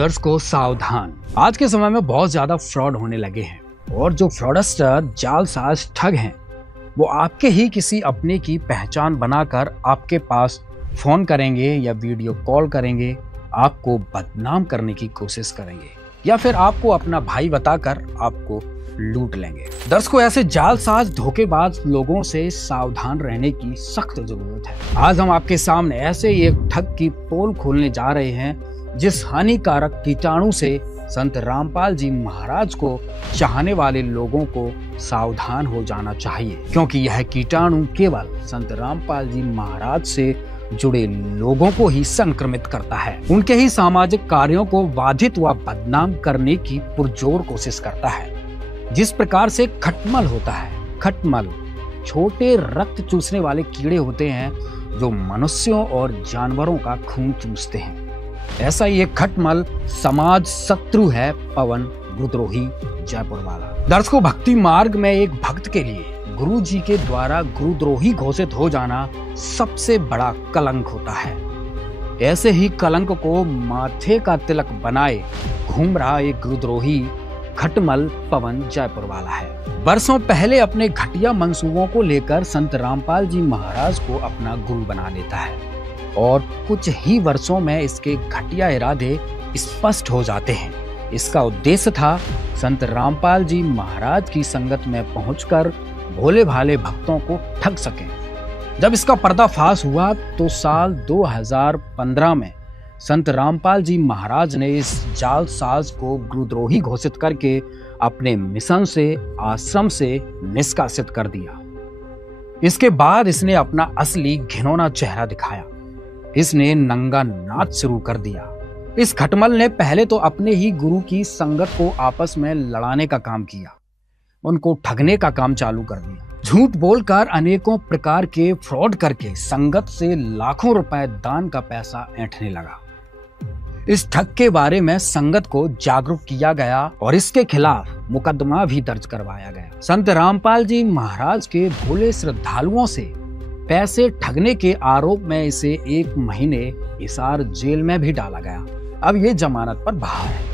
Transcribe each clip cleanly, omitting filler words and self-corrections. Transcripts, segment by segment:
दर्शकों सावधान, आज के समय में बहुत ज्यादा फ्रॉड होने लगे हैं और जो फ्रॉडस्टर जालसाज ठग हैं वो आपके ही किसी अपने की पहचान बनाकर आपके पास फोन करेंगे या वीडियो कॉल करेंगे, आपको बदनाम करने की कोशिश करेंगे या फिर आपको अपना भाई बताकर आपको लूट लेंगे। दर्शकों ऐसे जालसाज धोखेबाज लोगों से सावधान रहने की सख्त जरूरत है। आज हम आपके सामने ऐसे ही एक ठग की पोल खोलने जा रहे हैं जिस हानिकारक कीटाणु से संत रामपाल जी महाराज को चाहने वाले लोगों को सावधान हो जाना चाहिए, क्योंकि यह कीटाणु केवल संत रामपाल जी महाराज से जुड़े लोगों को ही संक्रमित करता है। उनके ही सामाजिक कार्यों को बाधित व बदनाम करने की पुरजोर कोशिश करता है। जिस प्रकार से खटमल होता है, खटमल छोटे रक्त चूसने वाले कीड़े होते हैं जो मनुष्यों और जानवरों का खून चूसते हैं, ऐसा ही एक खटमल समाज शत्रु है पवन गुरुद्रोही जयपुर वाला। दर्शकों भक्ति मार्ग में एक भक्त के लिए गुरु जी के द्वारा गुरुद्रोही घोषित हो जाना सबसे बड़ा कलंक होता है। ऐसे ही कलंक को माथे का तिलक बनाए घूम रहा एक गुरुद्रोही खटमल पवन जयपुर वाला है। बरसों पहले अपने घटिया मंसूबों को लेकर संत रामपाल जी महाराज को अपना गुरु बना लेता है और कुछ ही वर्षों में इसके घटिया इरादे स्पष्ट हो जाते हैं। इसका उद्देश्य था संत रामपाल जी महाराज की संगत में पहुंचकर भोले भाले भक्तों को ठग सके। जब इसका पर्दाफाश हुआ तो साल 2015 में संत रामपाल जी महाराज ने इस जालसाज को गुरुद्रोही घोषित करके अपने मिशन से आश्रम से निष्कासित कर दिया। इसके बाद इसने अपना असली घिनौना चेहरा दिखाया। इसने नंगा नाच शुरू कर दिया। इस खटमल ने पहले तो अपने ही गुरु की संगत को आपस में लड़ाने का काम किया, उनको ठगने का काम चालू कर दिया। झूठ बोलकर अनेकों प्रकार के फ्रॉड करके संगत से लाखों रुपए दान का पैसा ऐंठने लगा। इस ठग के बारे में संगत को जागरूक किया गया और इसके खिलाफ मुकदमा भी दर्ज करवाया गया। संत रामपाल जी महाराज के भोले श्रद्धालुओं से पैसे ठगने के आरोप में इसे 1 महीने हिसार जेल में भी डाला गया। अब ये जमानत पर बाहर है।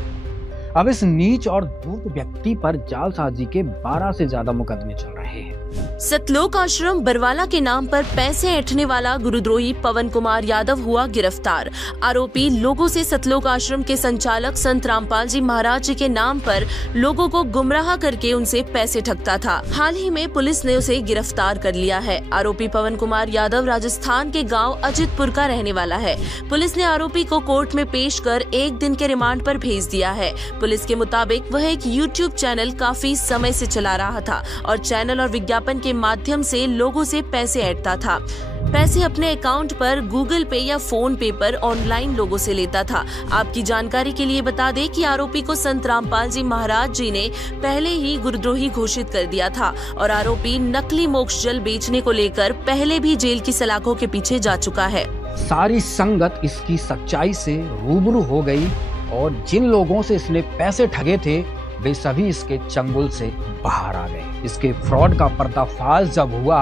अब इस नीच और धूर्त व्यक्ति पर जालसाजी के 12 से ज्यादा मुकदमे चल रहे हैं। सतलोक आश्रम बरवाला के नाम पर पैसे ऐंठने वाला गुरुद्रोही पवन कुमार यादव हुआ गिरफ्तार। आरोपी लोगों से सतलोक आश्रम के संचालक संत रामपाल जी महाराज जी के नाम पर लोगों को गुमराह करके उनसे पैसे ठगता था। हाल ही में पुलिस ने उसे गिरफ्तार कर लिया है। आरोपी पवन कुमार यादव राजस्थान के गाँव अजितपुर का रहने वाला है। पुलिस ने आरोपी को कोर्ट में पेश कर 1 दिन के रिमांड पर भेज दिया है। पुलिस के मुताबिक वह एक यूट्यूब चैनल काफी समय से चला रहा था और चैनल और विज्ञापन के माध्यम से लोगों से पैसे ऐंठता था। पैसे अपने अकाउंट पर गूगल पे या फोन पे पर ऑनलाइन लोगों से लेता था। आपकी जानकारी के लिए बता दें कि आरोपी को संत रामपाल जी महाराज जी ने पहले ही गुरुद्रोही घोषित कर दिया था और आरोपी नकली मोक्ष जल बेचने को लेकर पहले भी जेल की सलाखों के पीछे जा चुका है। सारी संगत इसकी सच्चाई से रूबरू हो गई और जिन लोगों से इसने पैसे ठगे थे वे सभी इसके चंगुल से बाहर आ गए। इसके फ्रॉड का पर्दाफाश जब हुआ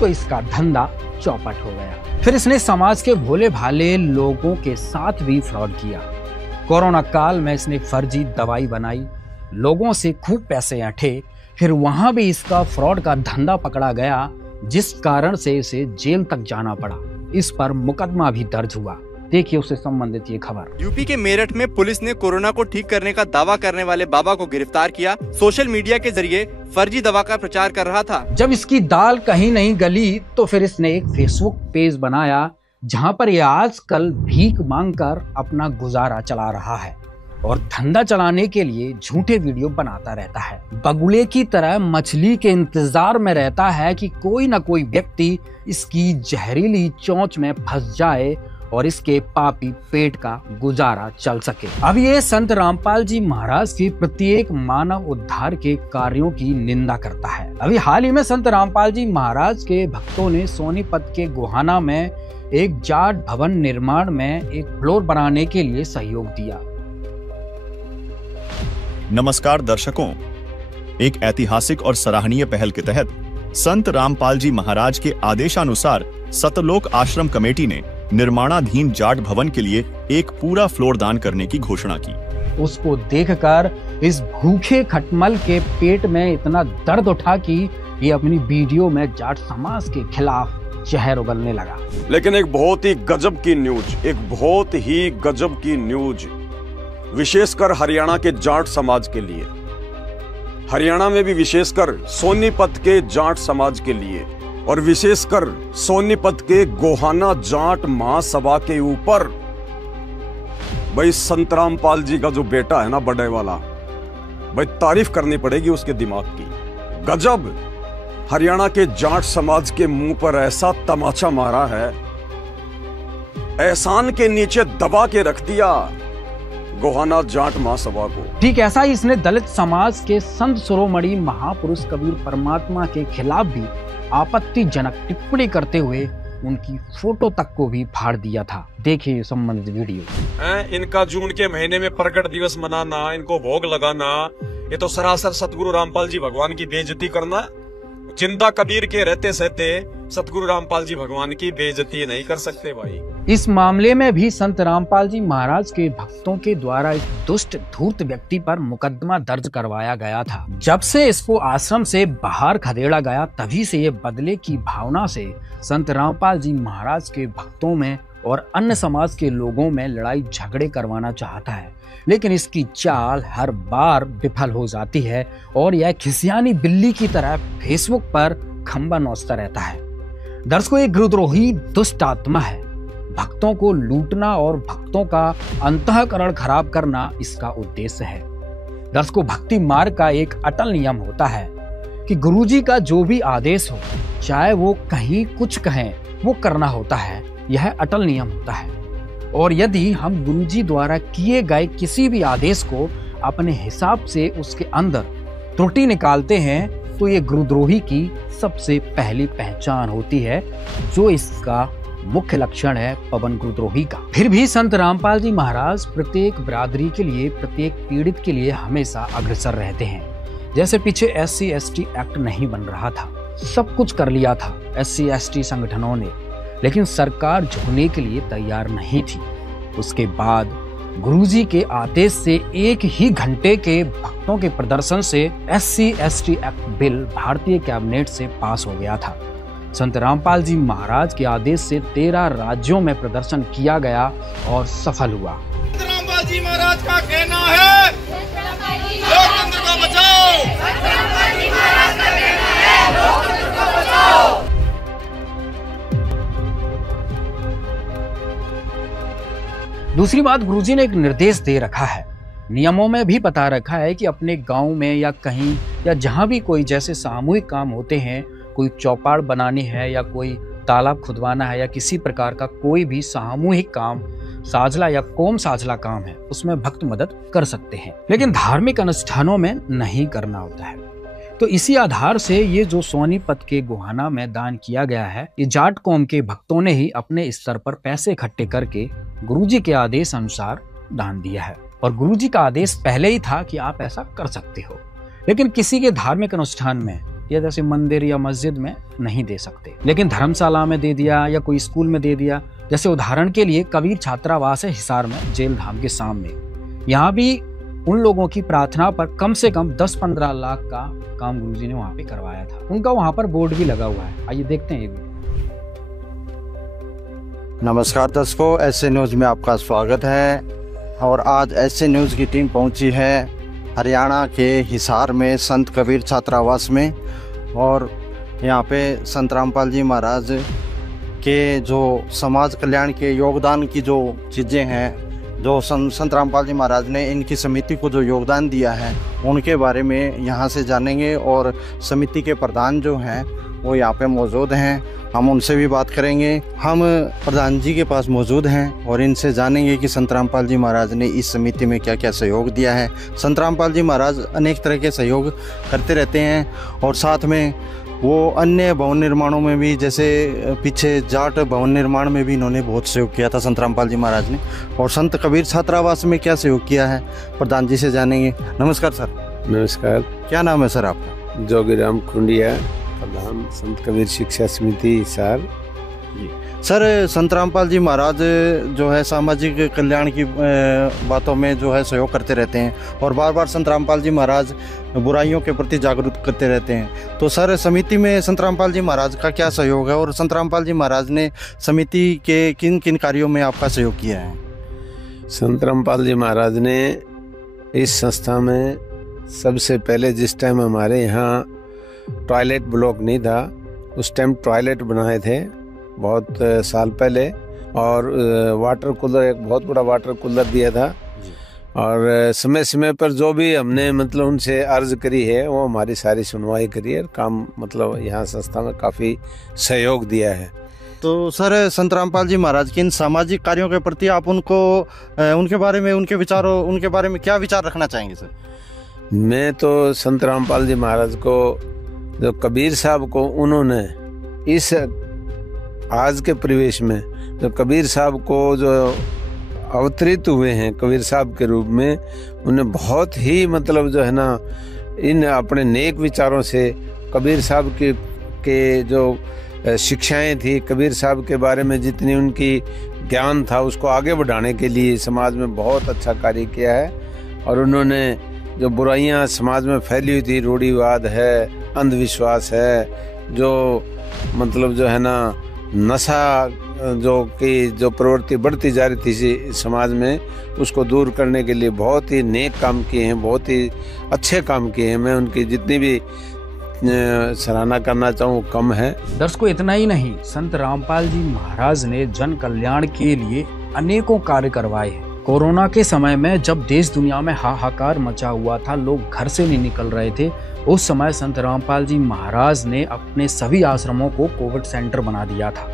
तो इसका धंधा चौपट हो गया। फिर इसने समाज के भोले भाले लोगों के साथ भी फ्रॉड किया। कोरोना काल में इसने फर्जी दवाई बनाई, लोगों से खूब पैसे ऐंठे। फिर वहां भी इसका फ्रॉड का धंधा पकड़ा गया, जिस कारण से इसे जेल तक जाना पड़ा। इस पर मुकदमा भी दर्ज हुआ। देखिए उससे संबंधित ये खबर। यूपी के मेरठ में पुलिस ने कोरोना को ठीक करने का दावा करने वाले बाबा को गिरफ्तार किया। सोशल मीडिया के जरिए फर्जी दवा का प्रचार कर रहा था। जब इसकी दाल कहीं नहीं गली तो फिर इसने एक फेसबुक पेज बनाया जहां पर ये आजकल भीख मांगकर अपना गुजारा चला रहा है और धंधा चलाने के लिए झूठे वीडियो बनाता रहता है। बगुले की तरह मछली के इंतजार में रहता है कि कोई न कोई व्यक्ति इसकी जहरीली चोंच में फंस जाए और इसके पापी पेट का गुजारा चल सके। अब ये संत रामपाल जी महाराज की प्रत्येक मानव उद्धार के कार्यों की निंदा करता है। अभी हाल ही में संत रामपाल जी महाराज के भक्तों ने सोनीपत के गोहाना में एक जाट भवन निर्माण में एक फ्लोर बनाने के लिए सहयोग दिया। नमस्कार दर्शकों, एक ऐतिहासिक और सराहनीय पहल के तहत संत रामपाल जी महाराज के आदेशानुसार सतलोक आश्रम कमेटी ने निर्माणाधीन जाट भवन के लिए एक पूरा फ्लोर दान करने की घोषणा की। उसको देखकर इस भूखे खटमल के पेट में इतना दर्द उठा कि ये अपनी वीडियो में जाट समाज के खिलाफ जहर उगलने लगा। लेकिन एक बहुत ही गजब की न्यूज, विशेषकर हरियाणा के जाट समाज के लिए, हरियाणा में भी विशेषकर सोनीपत के जाट समाज के लिए, और विशेषकर सोनीपत के गोहाना जाट महासभा के ऊपर भाई संत रामपाल जी का जो बेटा है ना, बड़े वाला, भाई तारीफ करनी पड़ेगी उसके दिमाग की। गजब, हरियाणा के जाट समाज के मुंह पर ऐसा तमाचा मारा है, एहसान के नीचे दबा के रख दिया गोहाना जाट महासभा को। ठीक ऐसा ही इसने दलित समाज के संत शिरोमणि महापुरुष कबीर परमात्मा के खिलाफ भी आपत्तिजनक टिप्पणी करते हुए उनकी फोटो तक को भी फाड़ दिया था। देखिए संबंधित वीडियो। इनका जून के महीने में प्रकट दिवस मनाना, इनको भोग लगाना, ये तो सरासर सतगुरु रामपाल जी भगवान की बेइज्जती करना। जिंदा कबीर के रहते सहते सतगुरु रामपाल जी भगवान की बेइज्जती नहीं कर सकते भाई। इस मामले में भी संत रामपाल जी महाराज के भक्तों के द्वारा एक दुष्ट धूर्त व्यक्ति पर मुकदमा दर्ज करवाया गया था। जब से इसको आश्रम से बाहर खदेड़ा गया, तभी से ये बदले की भावना से संत रामपाल जी महाराज के भक्तों में और अन्य समाज के लोगों में लड़ाई झगड़े करवाना चाहता है, लेकिन इसकी चाल हर बार विफल हो जाती है और यह खिसियानी बिल्ली की तरह फेसबुक पर खंबा नोचता रहता है। दर्शकों, एक गुरुद्रोही दुष्ट आत्मा है। भक्तों को लूटना और भक्तों का अंतःकरण खराब करना इसका उद्देश्य है। दर्शकों, भक्ति मार्ग का एक अटल नियम होता है कि गुरुजी का जो भी आदेश हो, चाहे वो कहीं कुछ कहें, वो करना होता है। यह अटल नियम होता है, और यदि हम गुरुजी द्वारा किए गए किसी भी आदेश को अपने हिसाब से उसके अंदर त्रुटि निकालते हैं, तो ये गुरुद्रोही की सबसे पहली पहचान होती है, जो इसका मुख्य लक्षण है पवन गुरुद्रोही का। फिर भी संत रामपाल जी महाराज प्रत्येक बिरादरी के लिए, प्रत्येक पीड़ित के लिए हमेशा अग्रसर रहते हैं। जैसे पीछे SC/ST एक्ट नहीं बन रहा था, सब कुछ कर लिया था SC/ST संगठनों ने, लेकिन सरकार झुकने के लिए तैयार नहीं थी। उसके बाद गुरुजी के आदेश से एक ही घंटे के भक्तों के प्रदर्शन से SC/ST एक्ट बिल भारतीय कैबिनेट से पास हो गया था। संत रामपाल जी महाराज के आदेश से 13 राज्यों में प्रदर्शन किया गया और सफल हुआ। संत रामपाल जी महाराज का कहना है, लोकतंत्र को बचाओ। संत रामपाल जी महाराज का कहना है, लोकतंत्र को बचाओ। दूसरी बात, गुरुजी ने एक निर्देश दे रखा है, नियमों में भी बता रखा है कि अपने गांव में या कहीं या जहां भी कोई जैसे सामूहिक काम होते हैं, कोई चौपाड़ बनानी है या कोई तालाब खुदवाना है या किसी प्रकार का कोई भी सामूहिक काम, साझला या कोम साझला काम है, उसमें भक्त मदद कर सकते हैं, लेकिन धार्मिक अनुष्ठानों में नहीं करना होता है। तो इसी आधार से ये जो सोनीपत के गोहाना में दान किया गया है, ये जाट कौम के भक्तों ने ही अपने स्तर पर पैसे इकट्ठे करके गुरुजी के आदेश अनुसार दान दिया है। और गुरुजी का आदेश पहले ही था कि आप ऐसा कर सकते हो, लेकिन किसी के धार्मिक अनुष्ठान में या जैसे मंदिर या मस्जिद में नहीं दे सकते, लेकिन धर्मशाला में दे दिया या कोई स्कूल में दे दिया। जैसे उदाहरण के लिए कबीर छात्रावास है हिसार में, जेल धाम के सामने। यहाँ भी उन लोगों की प्रार्थना पर कम से कम 10-15 लाख का काम गुरुजी ने वहाँ पे करवाया था। उनका वहाँ पर बोर्ड भी लगा हुआ है, आइए देखते हैं ये भी। नमस्कार दर्शकों, SC न्यूज़ में आपका स्वागत है। और आज SC न्यूज़ की टीम पहुंची है हरियाणा के हिसार में संत कबीर छात्रावास में, और यहाँ पे संत रामपाल जी महाराज के जो समाज कल्याण के योगदान की जो चीज़ें हैं, जो संत रामपाल जी महाराज ने इनकी समिति को जो योगदान दिया है, उनके बारे में यहाँ से जानेंगे। और समिति के प्रधान जो हैं वो यहाँ पे मौजूद हैं, हम उनसे भी बात करेंगे। हम प्रधान जी के पास मौजूद हैं और इनसे जानेंगे कि संत रामपाल जी महाराज ने इस समिति में क्या क्या सहयोग दिया है। संत रामपाल जी महाराज अनेक तरह के सहयोग करते रहते हैं, और साथ में वो अन्य भवन निर्माणों में भी, जैसे पीछे जाट भवन निर्माण में भी इन्होंने बहुत सहयोग किया था संत रामपाल जी महाराज ने। और संत कबीर छात्रावास में क्या सहयोग किया है, प्रधान जी से जानेंगे। नमस्कार सर। नमस्कार। क्या नाम है सर आपका? जोगीराम खुंडिया, प्रधान संत कबीर शिक्षा समिति हिसार। सर, संत रामपाल जी महाराज जो है सामाजिक कल्याण की बातों में जो है सहयोग करते रहते हैं और बार बार संत रामपाल जी महाराज बुराइयों के प्रति जागरूक करते रहते हैं। तो सर, समिति में संत रामपाल जी महाराज का क्या सहयोग है और संत रामपाल जी महाराज ने समिति के किन किन कार्यों में आपका सहयोग किया है? संत रामपाल जी महाराज ने इस संस्था में सबसे पहले, जिस टाइम हमारे यहाँ टॉयलेट ब्लॉक नहीं था, उस टाइम टॉयलेट बनाए थे बहुत साल पहले, और वाटर कूलर, एक बहुत बड़ा वाटर कूलर दिया था। और समय समय पर जो भी हमने मतलब उनसे अर्ज करी है वो हमारी सारी सुनवाई करी है, काम मतलब यहाँ संस्था में काफ़ी सहयोग दिया है। तो सर, संत रामपाल जी महाराज के इन सामाजिक कार्यों के प्रति आप उनको उनके बारे में, उनके विचारों, उनके बारे में क्या विचार रखना चाहेंगे सर? मैं तो संत रामपाल जी महाराज को, जो कबीर साहब को उन्होंने इस आज के परिवेश में, जो कबीर साहब को जो अवतरित हुए हैं कबीर साहब के रूप में, उन्हें बहुत ही मतलब जो है ना, इन अपने नेक विचारों से कबीर साहब के जो शिक्षाएं थी, कबीर साहब के बारे में जितनी उनकी ज्ञान था, उसको आगे बढ़ाने के लिए समाज में बहुत अच्छा कार्य किया है। और उन्होंने जो बुराइयां समाज में फैली हुई थी, रूढ़िवाद है, अंधविश्वास है, जो मतलब जो है ना नशा जो प्रवृत्ति बढ़ती जा रही थी समाज में, उसको दूर करने के लिए बहुत ही नेक काम किए हैं, बहुत ही अच्छे काम किए हैं। मैं उनकी जितनी भी सराहना करना चाहूँ कम है। दर्शकों, इतना ही नहीं, संत रामपाल जी महाराज ने जन कल्याण के लिए अनेकों कार्य करवाए हैं। कोरोना के समय में जब देश दुनिया में हाहाकार मचा हुआ था, लोग घर से नहीं निकल रहे थे, उस समय संत रामपाल जी महाराज ने अपने सभी आश्रमों को कोविड सेंटर बना दिया था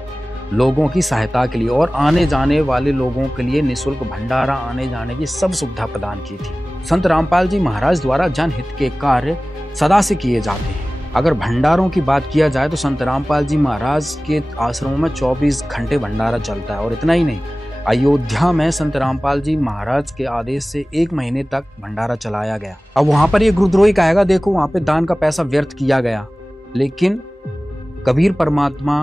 लोगों की सहायता के लिए, और आने जाने वाले लोगों के लिए निःशुल्क भंडारा, आने जाने की सब सुविधा प्रदान की थी। संत रामपाल जी महाराज द्वारा जनहित के कार्य सदा से किए जाते हैं। अगर भंडारों की बात किया जाए तो संत रामपाल जी महाराज के आश्रमों में 24 घंटे भंडारा चलता है। और इतना ही नहीं, अयोध्या में संत रामपाल जी महाराज के आदेश से 1 महीने तक भंडारा चलाया गया। अब वहां पर ये गुरुद्रोही कहेगा, देखो वहां पे दान का पैसा व्यर्थ किया गया, लेकिन कबीर परमात्मा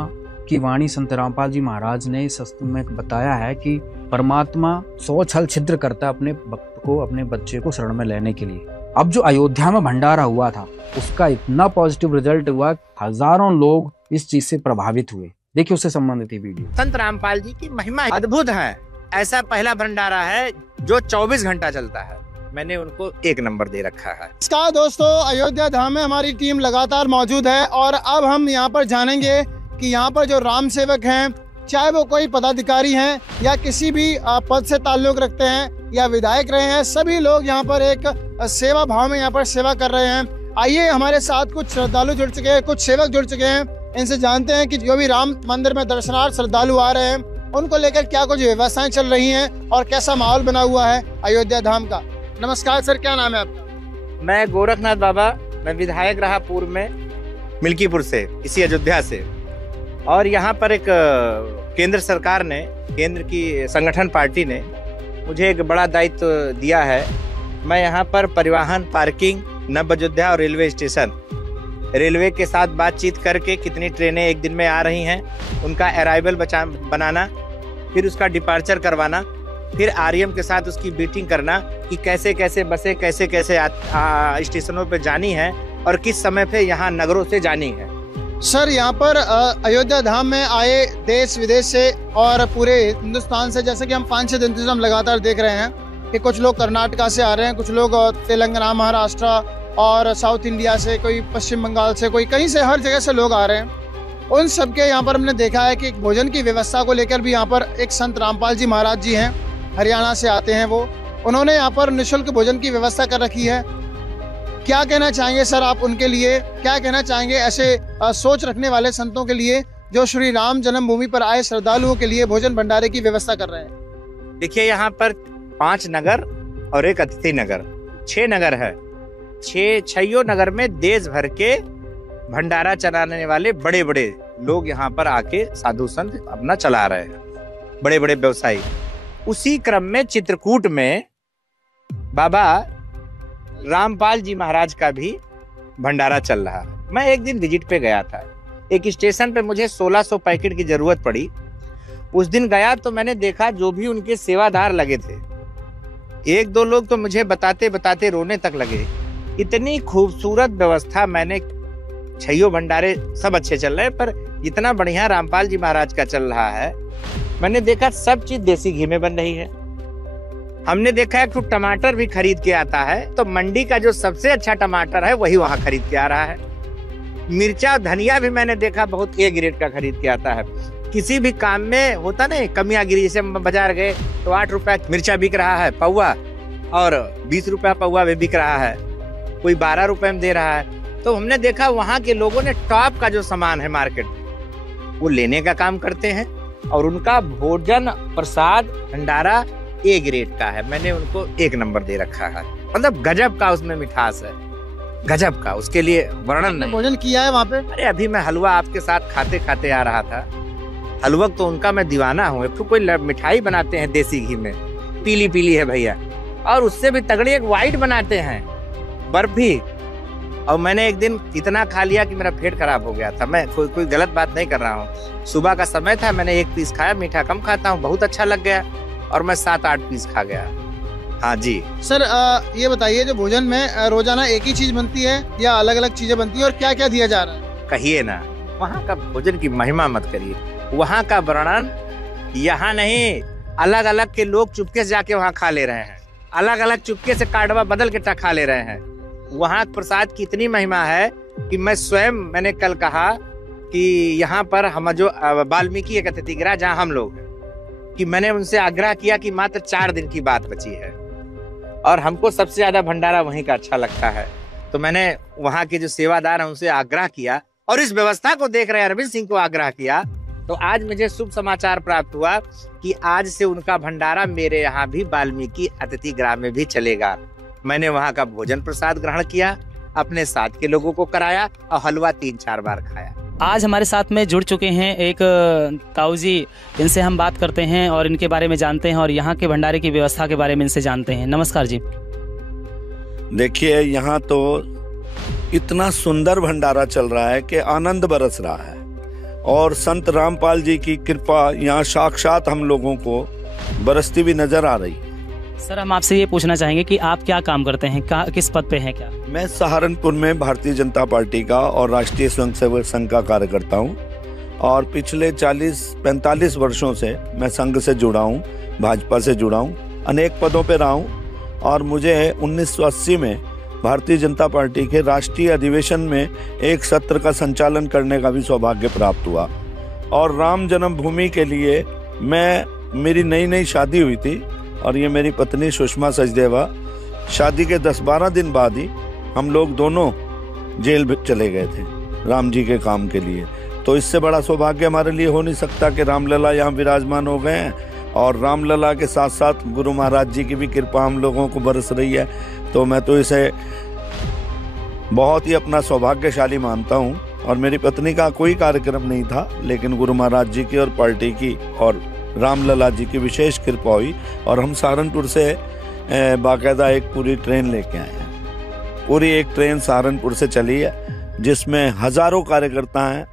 की वाणी संत रामपाल जी महाराज ने इस शास्त्र में बताया है कि परमात्मा 100 छल छिद्र करता अपने भक्त को, अपने बच्चे को शरण में लेने के लिए। अब जो अयोध्या में भंडारा हुआ था, उसका इतना पॉजिटिव रिजल्ट हुआ, हजारों लोग इस चीज से प्रभावित हुए। देखिए उससे संबंधित ये वीडियो। संत रामपाल जी की महिमा अद्भुत है। ऐसा पहला भंडारा है जो 24 घंटा चलता है। मैंने उनको 1 नंबर दे रखा है। नमस्कार दोस्तों, अयोध्या धाम में हमारी टीम लगातार मौजूद है और अब हम यहाँ पर जानेंगे कि यहाँ पर जो राम सेवक हैं, चाहे वो कोई पदाधिकारी हैं या किसी भी पद से ताल्लुक रखते हैं या विधायक रहे हैं, सभी लोग यहाँ पर एक सेवा भाव में यहाँ पर सेवा कर रहे हैं। आइए, हमारे साथ कुछ श्रद्धालु जुड़ चुके हैं, कुछ सेवक जुड़ चुके हैं, इनसे जानते हैं कि जो भी राम मंदिर में दर्शनार्थ श्रद्धालु आ रहे हैं, उनको लेकर क्या कुछ व्यवस्थाएं चल रही हैं और कैसा माहौल बना हुआ है अयोध्या धाम का। नमस्कार सर, क्या नाम है आपका? मैं गोरखनाथ बाबा, मैं विधायक रहा पूर्व में मिल्कीपुर से, इसी अयोध्या से। और यहाँ पर एक केंद्र सरकार ने, केंद्र की संगठन पार्टी ने मुझे एक बड़ा दायित्व दिया है। मैं यहाँ पर परिवहन, पार्किंग, नव अयोध्या और रेलवे स्टेशन, रेलवे के साथ बातचीत करके कितनी ट्रेनें एक दिन में आ रही हैं, उनका अराइवल बनाना, फिर उसका डिपार्चर करवाना, फिर आरएम के साथ उसकी मीटिंग करना कि कैसे कैसे बसें कैसे कैसे स्टेशनों पे जानी है और किस समय पे यहाँ नगरों से जानी है। सर, यहाँ पर अयोध्या धाम में आए देश विदेश से और पूरे हिंदुस्तान से, जैसे कि हम 5-6 दिन से हम लगातार देख रहे हैं कि कुछ लोग कर्नाटका से आ रहे हैं, कुछ लोग तेलंगाना, महाराष्ट्र और साउथ इंडिया से, कोई पश्चिम बंगाल से, कोई कहीं से, हर जगह से लोग आ रहे हैं। उन सबके यहाँ पर हमने देखा है कि भोजन की व्यवस्था को लेकर भी यहाँ पर एक संत रामपाल जी महाराज जी हैं, हरियाणा से आते हैं वो, उन्होंने यहाँ पर निःशुल्क भोजन की व्यवस्था कर रखी है। क्या कहना चाहेंगे सर आप उनके लिए? क्या कहना चाहेंगे ऐसे सोच रखने वाले संतों के लिए जो श्री राम जन्मभूमि पर आए श्रद्धालुओं के लिए भोजन भंडारे की व्यवस्था कर रहे हैं? देखिए, यहाँ पर 5 नगर और एक अतिथि नगर, 6 नगर है। 6 नगर में देश भर के भंडारा चलाने वाले बड़े बड़े लोग यहाँ पर आके साधु संत अपना चला रहे हैं, बड़े बड़े व्यवसायी। उसी क्रम में चित्रकूट में बाबा रामपाल जी महाराज का भी भंडारा चल रहा है। मैं एक दिन विजिट पे गया था, एक स्टेशन पे मुझे 1600 पैकेट की जरूरत पड़ी। उस दिन गया तो मैंने देखा जो भी उनके सेवादार लगे थे, एक दो लोग तो मुझे बताते बताते रोने तक लगे। इतनी खूबसूरत व्यवस्था, मैंने छैयो भंडारे सब अच्छे चल रहे हैं, पर इतना बढ़िया रामपाल जी महाराज का चल रहा है। मैंने देखा सब चीज देसी घी में बन रही है। हमने देखा एक तो टमाटर भी खरीद के आता है, तो मंडी का जो सबसे अच्छा टमाटर है वही वहां खरीद के आ रहा है। मिर्चा और धनिया भी मैंने देखा बहुत ए ग्रेड का खरीद के आता है। किसी भी काम में होता नहीं कमियां गिरी, जैसे बाजार गए तो 8 रुपया मिर्चा बिक रहा है पौवा, और 20 रुपया पौवा भी बिक रहा है, कोई 12 रुपए में दे रहा है। तो हमने देखा वहाँ के लोगों ने टॉप का जो सामान है मार्केट वो लेने का काम करते हैं, और उनका भोजन प्रसाद भंडारा ए ग्रेड का है। मैंने उनको 1 नंबर दे रखा है, मतलब गजब का उसमें मिठास है, गजब का, उसके लिए वर्णन नहीं। भोजन किया है वहाँ पे? अरे अभी मैं हलवा आपके साथ खाते खाते आ रहा था। हलवा तो उनका मैं दीवाना हूँ। एक तो कोई मिठाई बनाते हैं देसी घी में, पीली पीली है भैया, और उससे भी तगड़ी एक व्हाइट बनाते हैं बर्फी। और मैंने एक दिन इतना खा लिया कि मेरा पेट खराब हो गया था। मैं कोई गलत बात नहीं कर रहा हूँ। सुबह का समय था, मैंने 1 पीस खाया, मीठा कम खाता हूँ, बहुत अच्छा लग गया, और मैं 7-8 पीस खा गया। हाँ जी सर, ये बताइए जो भोजन में रोजाना एक ही चीज बनती है या अलग अलग चीजें बनती है, और क्या क्या दिया जा रहा है? कहिए ना, वहाँ का भोजन की महिमा मत करिए, वहाँ का वर्णन यहाँ नहीं। अलग अलग के लोग चुपके से जाके वहाँ खा ले रहे हैं, अलग अलग चुपके से कार्डवा बदल के खा ले रहे हैं। वहाँ प्रसाद की इतनी महिमा है कि मैं स्वयं, मैंने कल कहा कि यहाँ पर हम जो वाल्मीकि एक अतिथि गृह जहाँ हम लोग, कि मैंने उनसे आग्रह किया कि मात्र 4 दिन की बात बची है और हमको सबसे ज्यादा भंडारा वहीं का अच्छा लगता है। तो मैंने वहाँ के जो सेवादार हैं उनसे आग्रह किया, और इस व्यवस्था को देख रहे अरविंद सिंह को आग्रह किया। तो आज मुझे शुभ समाचार प्राप्त हुआ कि आज से उनका भंडारा मेरे यहाँ भी वाल्मीकि अतिथि गृह में भी चलेगा। मैंने वहाँ का भोजन प्रसाद ग्रहण किया, अपने साथ के लोगों को कराया, और हलवा 3-4 बार खाया। आज हमारे साथ में जुड़ चुके हैं एक ताऊ जी, इनसे हम बात करते हैं और इनके बारे में जानते हैं, और यहाँ के भंडारे की व्यवस्था के बारे में इनसे जानते हैं। नमस्कार जी। देखिए, यहाँ तो इतना सुंदर भंडारा चल रहा है कि आनंद बरस रहा है, और संत रामपाल जी की कृपा यहाँ साक्षात हम लोगों को बरसती भी नजर आ रही है। सर, हम आपसे ये पूछना चाहेंगे कि आप क्या काम करते हैं, किस पद पे हैं? क्या मैं सहारनपुर में भारतीय जनता पार्टी का और राष्ट्रीय स्वयंसेवक संघ का कार्यकर्ता हूँ, और पिछले 40-45 वर्षों से मैं संघ से जुड़ा हूँ, भाजपा से जुड़ा हूँ, अनेक पदों पे रहा हूँ। और मुझे 1980 में भारतीय जनता पार्टी के राष्ट्रीय अधिवेशन में एक सत्र का संचालन करने का भी सौभाग्य प्राप्त हुआ। और राम जन्मभूमि के लिए मेरी नई शादी हुई थी, और ये मेरी पत्नी सुषमा सचदेवा, शादी के 10-12 दिन बाद ही हम लोग दोनों जेल चले गए थे राम जी के काम के लिए। तो इससे बड़ा सौभाग्य हमारे लिए हो नहीं सकता कि रामलला यहाँ विराजमान हो गए हैं, और रामलला के साथ साथ गुरु महाराज जी की भी कृपा हम लोगों को बरस रही है। तो मैं तो इसे बहुत ही अपना सौभाग्यशाली मानता हूँ। और मेरी पत्नी का कोई कार्यक्रम नहीं था, लेकिन गुरु महाराज जी की और पार्टी की और रामलला जी की विशेष कृपा हुई, और हम सहारनपुर से बाकायदा एक पूरी ट्रेन लेके आए हैं। पूरी एक ट्रेन सहारनपुर से चली है, जिसमें हजारों कार्यकर्ता हैं,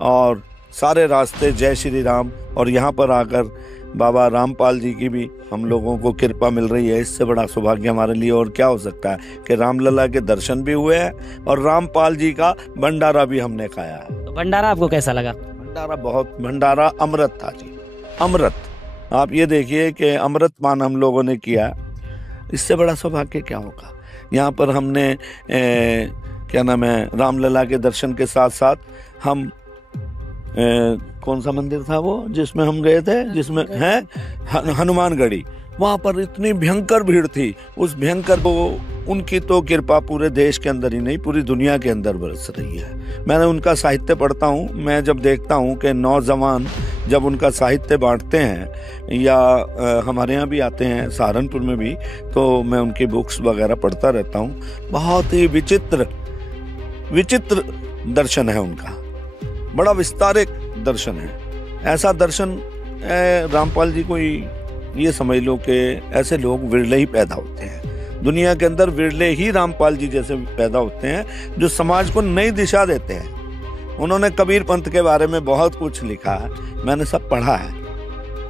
और सारे रास्ते जय श्री राम। और यहाँ पर आकर बाबा रामपाल जी की भी हम लोगों को कृपा मिल रही है। इससे बड़ा सौभाग्य हमारे लिए और क्या हो सकता है कि रामलला के दर्शन भी हुए हैं और रामपाल जी का भंडारा भी हमने खाया है। तो भंडारा आपको कैसा लगा? भंडारा अमृत था जी, अमृत। आप ये देखिए कि अमृत पान हम लोगों ने किया, इससे बड़ा सौभाग्य क्या होगा। यहाँ पर हमने क्या नाम है, रामलला के दर्शन के साथ साथ हम कौन सा मंदिर था वो जिसमें हम गए थे, जिसमें है हनुमानगढ़ी, वहाँ पर इतनी भयंकर भीड़ थी। उस भयंकर वो उनकी तो कृपा पूरे देश के अंदर ही नहीं पूरी दुनिया के अंदर बरस रही है। मैंने उनका साहित्य पढ़ता हूँ, मैं जब देखता हूँ कि नौजवान जब उनका साहित्य बांटते हैं या हमारे यहाँ भी आते हैं सहारनपुर में भी, तो मैं उनकी बुक्स वगैरह पढ़ता रहता हूँ। बहुत ही विचित्र दर्शन है उनका, बड़ा विस्तारित दर्शन है। ऐसा दर्शन रामपाल जी को ये समझ लो कि ऐसे लोग विरले ही पैदा होते हैं दुनिया के अंदर, विरले ही रामपाल जी जैसे पैदा होते हैं जो समाज को नई दिशा देते हैं। उन्होंने कबीर पंथ के बारे में बहुत कुछ लिखा है, मैंने सब पढ़ा है,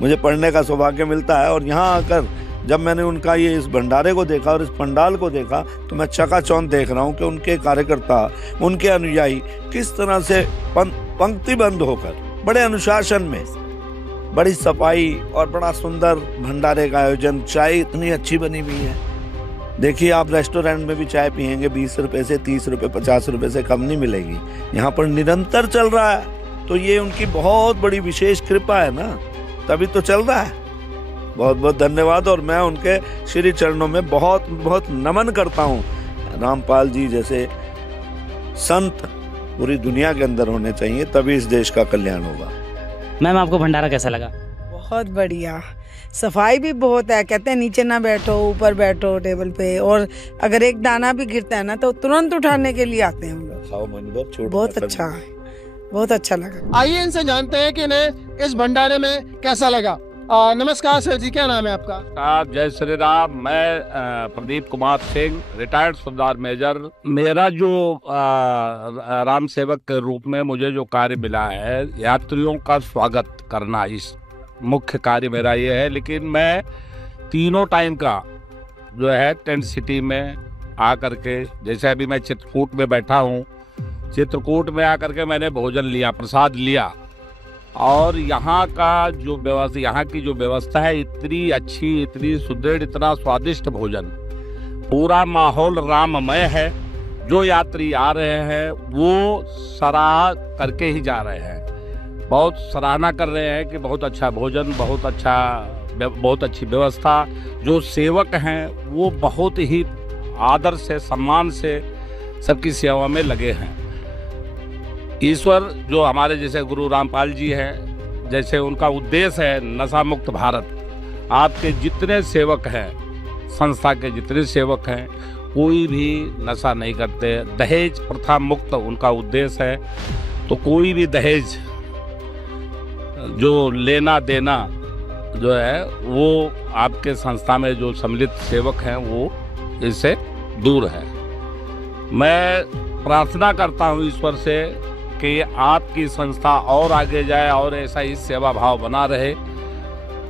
मुझे पढ़ने का सौभाग्य मिलता है। और यहाँ आकर जब मैंने उनका ये इस भंडारे को देखा और इस पंडाल को देखा तो मैं चकाचौंध देख रहा हूँ कि उनके कार्यकर्ता, उनके अनुयायी किस तरह से पंक्तिबद्ध होकर बड़े अनुशासन में, बड़ी सफाई और बड़ा सुंदर भंडारे का आयोजन, चाय इतनी अच्छी बनी हुई है। देखिए आप रेस्टोरेंट में भी चाय पियेंगे 20 रुपए से 30 रुपए 50 रुपए से कम नहीं मिलेगी, यहाँ पर निरंतर चल रहा है। तो ये उनकी बहुत बड़ी विशेष कृपा है ना, तभी तो चल रहा है। बहुत बहुत धन्यवाद। और मैं उनके श्री चरणों में बहुत बहुत नमन करता हूँ। रामपाल जी जैसे संत पूरी दुनिया के अंदर होने चाहिए, तभी इस देश का कल्याण होगा। मैम आपको भंडारा कैसा लगा? बहुत बढ़िया, सफाई भी बहुत है। कहते हैं नीचे ना बैठो, ऊपर बैठो टेबल पे, और अगर एक दाना भी गिरता है ना तो तुरंत उठाने के लिए आते हैं हम लोग। बहुत अच्छा है, बहुत अच्छा लगा। आइए इनसे जानते हैं कि इन्हें इस भंडारे में कैसा लगा। नमस्कार सर जी, क्या नाम है आपका? जय श्री राम। मैं प्रदीप कुमार सिंह, रिटायर्ड सुबेदार मेजर। मेरा जो राम सेवक के रूप में मुझे जो कार्य मिला है, यात्रियों का स्वागत करना, इस मुख्य कार्य मेरा ये है। लेकिन मैं तीनों टाइम का जो है टेंट सिटी में आकर के, जैसे अभी मैं चित्रकूट में बैठा हूँ, चित्रकूट में आकर के मैंने भोजन लिया, प्रसाद लिया, और यहाँ का जो व्यवस्था, यहाँ की जो व्यवस्था है इतनी अच्छी, इतनी सुदृढ़, इतना स्वादिष्ट भोजन, पूरा माहौल राममय है। जो यात्री आ रहे हैं वो सराह करके ही जा रहे हैं, बहुत सराहना कर रहे हैं कि बहुत अच्छा भोजन, बहुत अच्छी व्यवस्था। जो सेवक हैं वो बहुत ही आदर से, सम्मान से सबकी सेवा में लगे हैं। ईश्वर जो हमारे जैसे गुरु रामपाल जी हैं, जैसे उनका उद्देश्य है नशा मुक्त भारत। आपके जितने सेवक हैं, संस्था के जितने सेवक हैं, कोई भी नशा नहीं करते। दहेज प्रथा मुक्त उनका उद्देश्य है। तो कोई भी दहेज जो लेना देना जो है वो आपके संस्था में जो सम्मिलित सेवक हैं वो इससे दूर है। मैं प्रार्थना करता हूँ ईश्वर से कि आपकी संस्था और आगे जाए और ऐसा ही सेवा भाव बना रहे।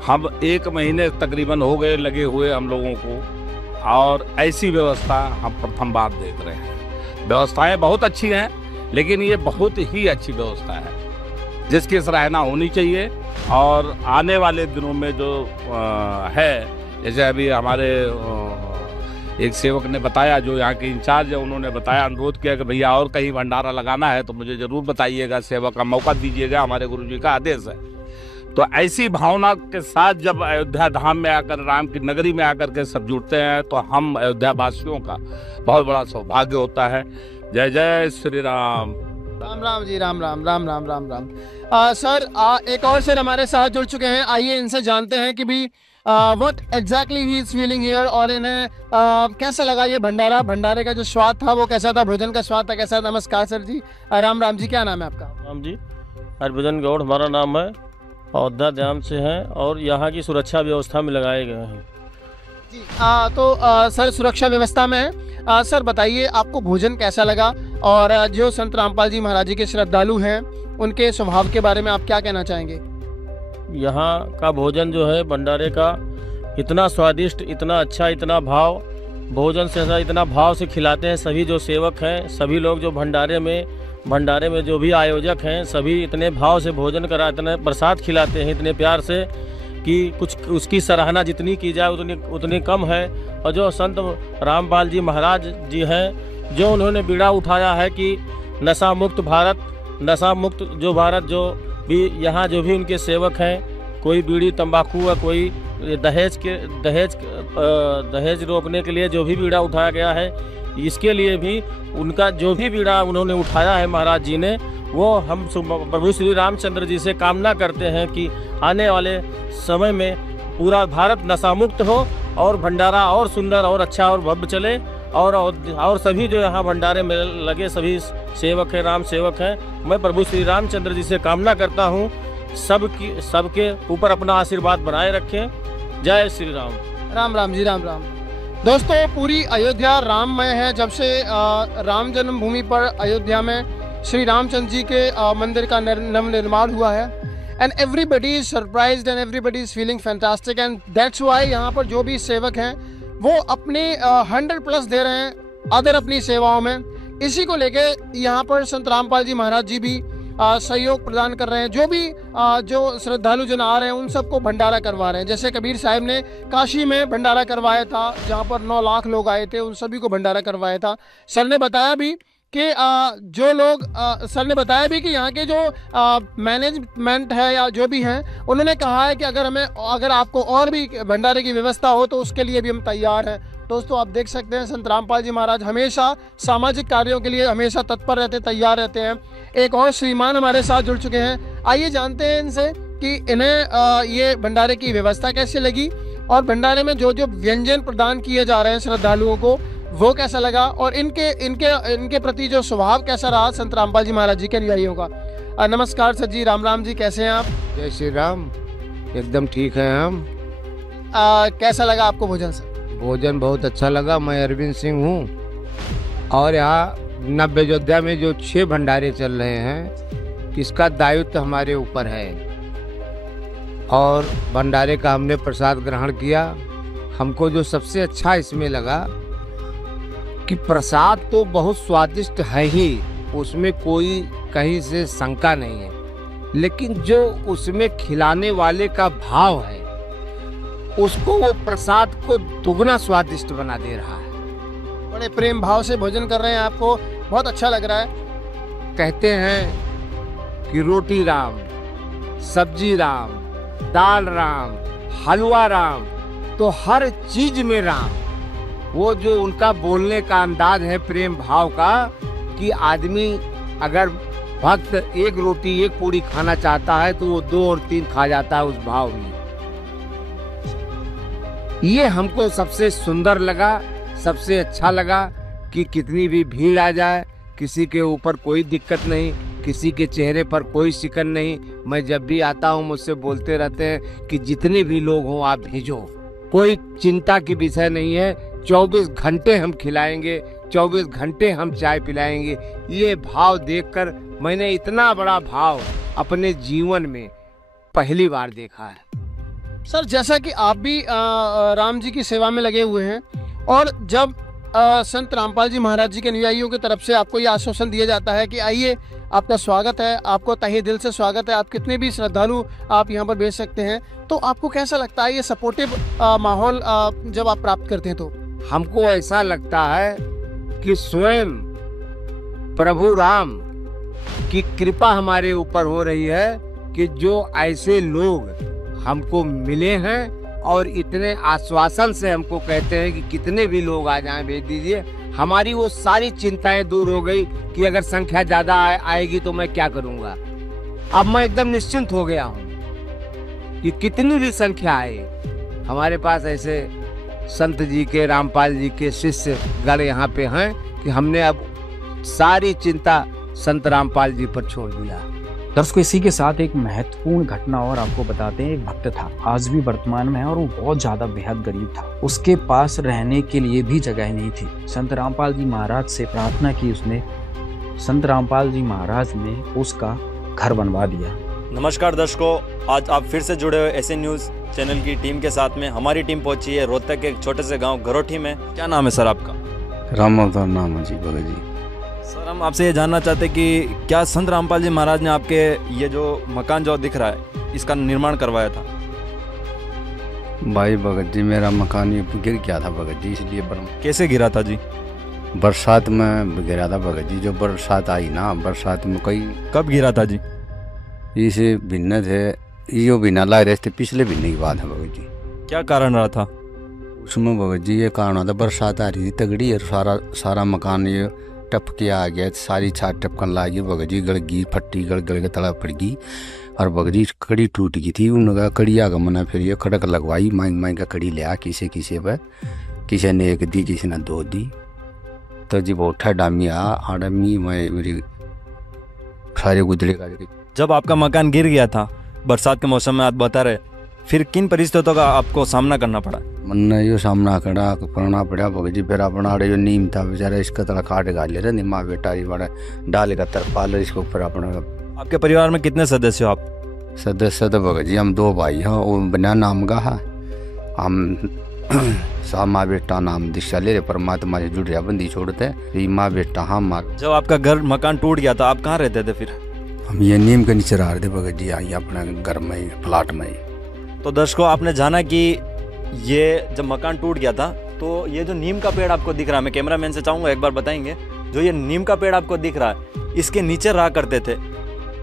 हम 1 महीने तकरीबन हो गए लगे हुए हम लोगों को, और ऐसी व्यवस्था हम प्रथम बार देख रहे हैं। व्यवस्थाएं बहुत अच्छी हैं, लेकिन ये बहुत ही अच्छी व्यवस्था है जिसकी सराहना होनी चाहिए। और आने वाले दिनों में जो है, जैसे अभी हमारे एक सेवक ने बताया, जो यहाँ के इंचार्ज है, उन्होंने बताया, अनुरोध किया कि भैया और कहीं भंडारा लगाना है तो मुझे ज़रूर बताइएगा, सेवा का मौका दीजिएगा, हमारे गुरुजी का आदेश है। तो ऐसी भावना के साथ जब अयोध्या धाम में आकर, राम की नगरी में आकर के सब जुड़ते हैं, तो हम अयोध्या वासियों का बहुत बड़ा सौभाग्य होता है। जय जय श्री राम। राम राम जी, राम राम राम राम राम राम। सर एक और सर हमारे साथ जुड़ चुके हैं, आइए इनसे जानते हैं कि भी what exactly he is feeling here, और इन्हें कैसा लगा ये भंडारे का जो स्वाद था वो कैसा था, भोजन का स्वाद था कैसा था। नमस्कार सर जी, राम राम जी, क्या नाम है आपका? राम जी, हरभजन गौड़ हमारा नाम है, अयोध्या धाम से हैं, और यहाँ की सुरक्षा व्यवस्था में लगाए गए हैं। तो सर सुरक्षा व्यवस्था में सर बताइए आपको भोजन कैसा लगा, और जो संत रामपाल जी महाराज जी के श्रद्धालु हैं उनके स्वभाव के बारे में आप क्या कहना चाहेंगे? यहाँ का भोजन जो है भंडारे का इतना स्वादिष्ट, इतना अच्छा, इतना भाव, भोजन से इतना भाव से खिलाते हैं सभी जो सेवक हैं, सभी लोग जो भंडारे में जो भी आयोजक हैं, सभी इतने भाव से भोजन करा, इतने प्रसाद खिलाते हैं इतने प्यार से कि कुछ उसकी सराहना जितनी की जाए उतनी कम है। और जो संत रामपाल जी महाराज जी हैं, जो उन्होंने बीड़ा उठाया है कि नशा मुक्त भारत, नशा मुक्त जो भारत, जो भी यहाँ जो भी उनके सेवक हैं, कोई बीड़ी तंबाकू या कोई दहेज रोकने के लिए जो भी बीड़ा उठाया गया है, इसके लिए भी उनका जो भी बीड़ा उन्होंने उठाया है महाराज जी ने, वो हम प्रभु श्री रामचंद्र जी से कामना करते हैं कि आने वाले समय में पूरा भारत नशा मुक्त हो और भंडारा और सुंदर और अच्छा और भव्य चले, और सभी जो यहाँ भंडारे में लगे सभी सेवक हैं, राम सेवक हैं, मैं प्रभु श्री रामचंद्र जी से कामना करता हूँ सबके ऊपर अपना आशीर्वाद बनाए रखें। जय श्री राम। राम राम जी, राम राम। दोस्तों पूरी अयोध्या राममय है। जब से राम जन्मभूमि पर अयोध्या में श्री रामचंद्र जी के मंदिर का नवनिर्माण हुआ है, and everybody is surprised and everybody is feeling fantastic and that's why यहाँ पर जो भी सेवक हैं वो अपने 100+ दे रहे हैं अदर अपनी सेवाओं में। इसी को लेके यहाँ पर संत रामपाल जी महाराज जी भी सहयोग प्रदान कर रहे हैं। जो भी जो श्रद्धालु जन आ रहे हैं उन सबको भंडारा करवा रहे हैं। जैसे कबीर साहब ने काशी में भंडारा करवाया था जहाँ पर 9 लाख लोग आए थे, उन सभी को भंडारा करवाया था। सर ने बताया भी कि जो लोग सर ने बताया भी कि यहाँ के जो मैनेजमेंट है या जो भी हैं उन्होंने कहा है कि अगर आपको और भी भंडारे की व्यवस्था हो तो उसके लिए भी हम तैयार हैं। दोस्तों आप देख सकते हैं संत रामपाल जी महाराज हमेशा सामाजिक कार्यों के लिए हमेशा तत्पर रहते, तैयार रहते हैं। एक और श्रीमान हमारे साथ जुड़ चुके हैं, आइए जानते हैं इनसे कि इन्हें ये भंडारे की व्यवस्था कैसे लगी और भंडारे में जो जो व्यंजन प्रदान किए जा रहे हैं श्रद्धालुओं को वो कैसा लगा और इनके प्रति जो स्वभाव कैसा रहा संत रामपाल जी महाराज जी के अनुयायियों का। नमस्कार सर जी, राम राम जी, कैसे हैं आप? जय श्री राम, एकदम ठीक है हम। कैसा लगा आपको भोजन सर? भोजन बहुत अच्छा लगा। मैं अरविंद सिंह हूँ और यहाँ नव अयोध्या में जो 6 भंडारे चल रहे हैं इसका दायित्व हमारे ऊपर है और भंडारे का हमने प्रसाद ग्रहण किया। हमको जो सबसे अच्छा इसमें लगा कि प्रसाद तो बहुत स्वादिष्ट है ही, उसमें कोई कहीं से शंका नहीं है, लेकिन जो उसमें खिलाने वाले का भाव है उसको वो प्रसाद को दुगना स्वादिष्ट बना दे रहा है। बड़े प्रेम भाव से भोजन कर रहे हैं, आपको बहुत अच्छा लग रहा है। कहते हैं कि रोटी राम, सब्जी राम, दाल राम, हलवा राम, तो हर चीज में राम। वो जो उनका बोलने का अंदाज है प्रेम भाव का कि आदमी अगर भक्त 1 रोटी 1 पूड़ी खाना चाहता है तो वो 2 और 3 खा जाता है उस भाव में। ये हमको सबसे सुंदर लगा, सबसे अच्छा लगा कि कितनी भी भीड़ आ जाए किसी के ऊपर कोई दिक्कत नहीं, किसी के चेहरे पर कोई शिकन नहीं। मैं जब भी आता हूँ मुझसे बोलते रहते हैं कि जितने भी लोग हों आप भेजो, कोई चिंता की विषय नहीं है। 24 घंटे हम खिलाएंगे, 24 घंटे हम चाय पिलाएंगे। ये भाव देखकर मैंने इतना बड़ा भाव अपने जीवन में पहली बार देखा है। सर जैसा कि आप भी राम जी की सेवा में लगे हुए हैं और जब संत रामपाल जी महाराज जी के अनुयायियों की तरफ से आपको ये आश्वासन दिया जाता है कि आइए आपका स्वागत है, आपको तहे दिल से स्वागत है, आप कितने भी श्रद्धालु आप यहाँ पर भेज सकते हैं, तो आपको कैसा लगता है ये सपोर्टिव माहौल जब आप प्राप्त करते हैं? तो हमको ऐसा लगता है कि स्वयं प्रभु राम की कृपा हमारे ऊपर हो रही है कि जो ऐसे लोग हमको मिले हैं और इतने आश्वासन से हमको कहते हैं कि कितने भी लोग आ जाएं भेज दीजिए। हमारी वो सारी चिंताएं दूर हो गई कि अगर संख्या ज्यादा आएगी तो मैं क्या करूंगा। अब मैं एकदम निश्चिंत हो गया हूँ कि कितनी भी संख्या आए, हमारे पास ऐसे संत जी के, रामपाल जी के शिष्य गण यहाँ पे हैं कि हमने अब सारी चिंता संत रामपाल जी पर छोड़ दिया। दर्शकों इसी के साथ एक महत्वपूर्ण घटना और आपको बताते हैं। एक भक्त था, आज भी वर्तमान में है और वो बहुत ज्यादा बेहद गरीब था। उसके पास रहने के लिए भी जगह नहीं थी। संत रामपाल जी महाराज से प्रार्थना की उसने, संत रामपाल जी महाराज ने उसका घर बनवा दिया। नमस्कार दर्शकों, आज आप फिर से जुड़े हुए एसएन न्यूज चैनल की टीम के साथ में। हमारी टीम पहुंची है रोहतक के एक छोटे से गाँव घरोठी में। क्या नाम है सर आपका? राम अवतार नाम है जी। बोले जी सर, हम आपसे ये जानना चाहते हैं कि क्या संत रामपाल जी महाराज ने आपके ये जो मकान जो दिख रहा है इसका निर्माण करवाया था? भाई भगत जी, मेरा मकान ये गिर गया था भगत जी, इसलिए कैसे गिरा था जी? बरसात में गिरा था भगत जी। जो बरसात आई ना, बरसात में कई। कब गिरा था जी? इसे भिन्न थे, यो भिन्न ला रहे थे, पिछले भिन्न की बात है भगत जी। क्या कारण रहा था उसमें भगत जी? ये कारण था, बरसात आ रही थी तगड़ी और सारा मकान ये टपके आ गया, सारी छात टपकन लगी भगत जी। गड़गी फट्टी गड़ के तला पड़ गई और भगत जी कड़ी टूट गई थी। उनका कड़िया का मना फिर ये खड़क लगवाई, मांग का कड़ी लिया किसी पर, किसी ने 1 दी, किसी ने 2 दी। तो जी वो उठा डामी आडमी मैं मेरी सारे गुजरे का। जब आपका मकान गिर गया था बरसात के मौसम में, आप बता रहे, फिर किन परिस्थितियों का आपको सामना करना पड़ा? मन यो सामना करना पड़ा भगत जी। फिर अपना जो नीम था बेचारा, इसका तला काट गा ले रहे, निमा बेटा जी बड़ा डाल का तरपाल इसको ऊपर अपना। आपके परिवार में कितने सदस्य हो आप? सदस्य तो भगत जी हम 2 भाई हैं, वो बिना नाम का है। हम सा माँ बेटा नाम दिशा ले रहे, परमात्मा से जुड़ रहा बंदी छोड़ते ये माँ बेटा हम माँ। जब आपका घर मकान टूट गया था, आप कहाँ रहते थे फिर? हम ये नीम के नीचे रह रहे थे भगत जी, आई अपने घर में ही, प्लाट में ही। तो दर्शकों, आपने जाना कि ये जब मकान टूट गया था तो ये जो नीम का पेड़ आपको दिख रहा है, मैं कैमरामैन से चाहूँगा एक बार बताएंगे, जो ये नीम का पेड़ आपको दिख रहा है इसके नीचे रहा करते थे।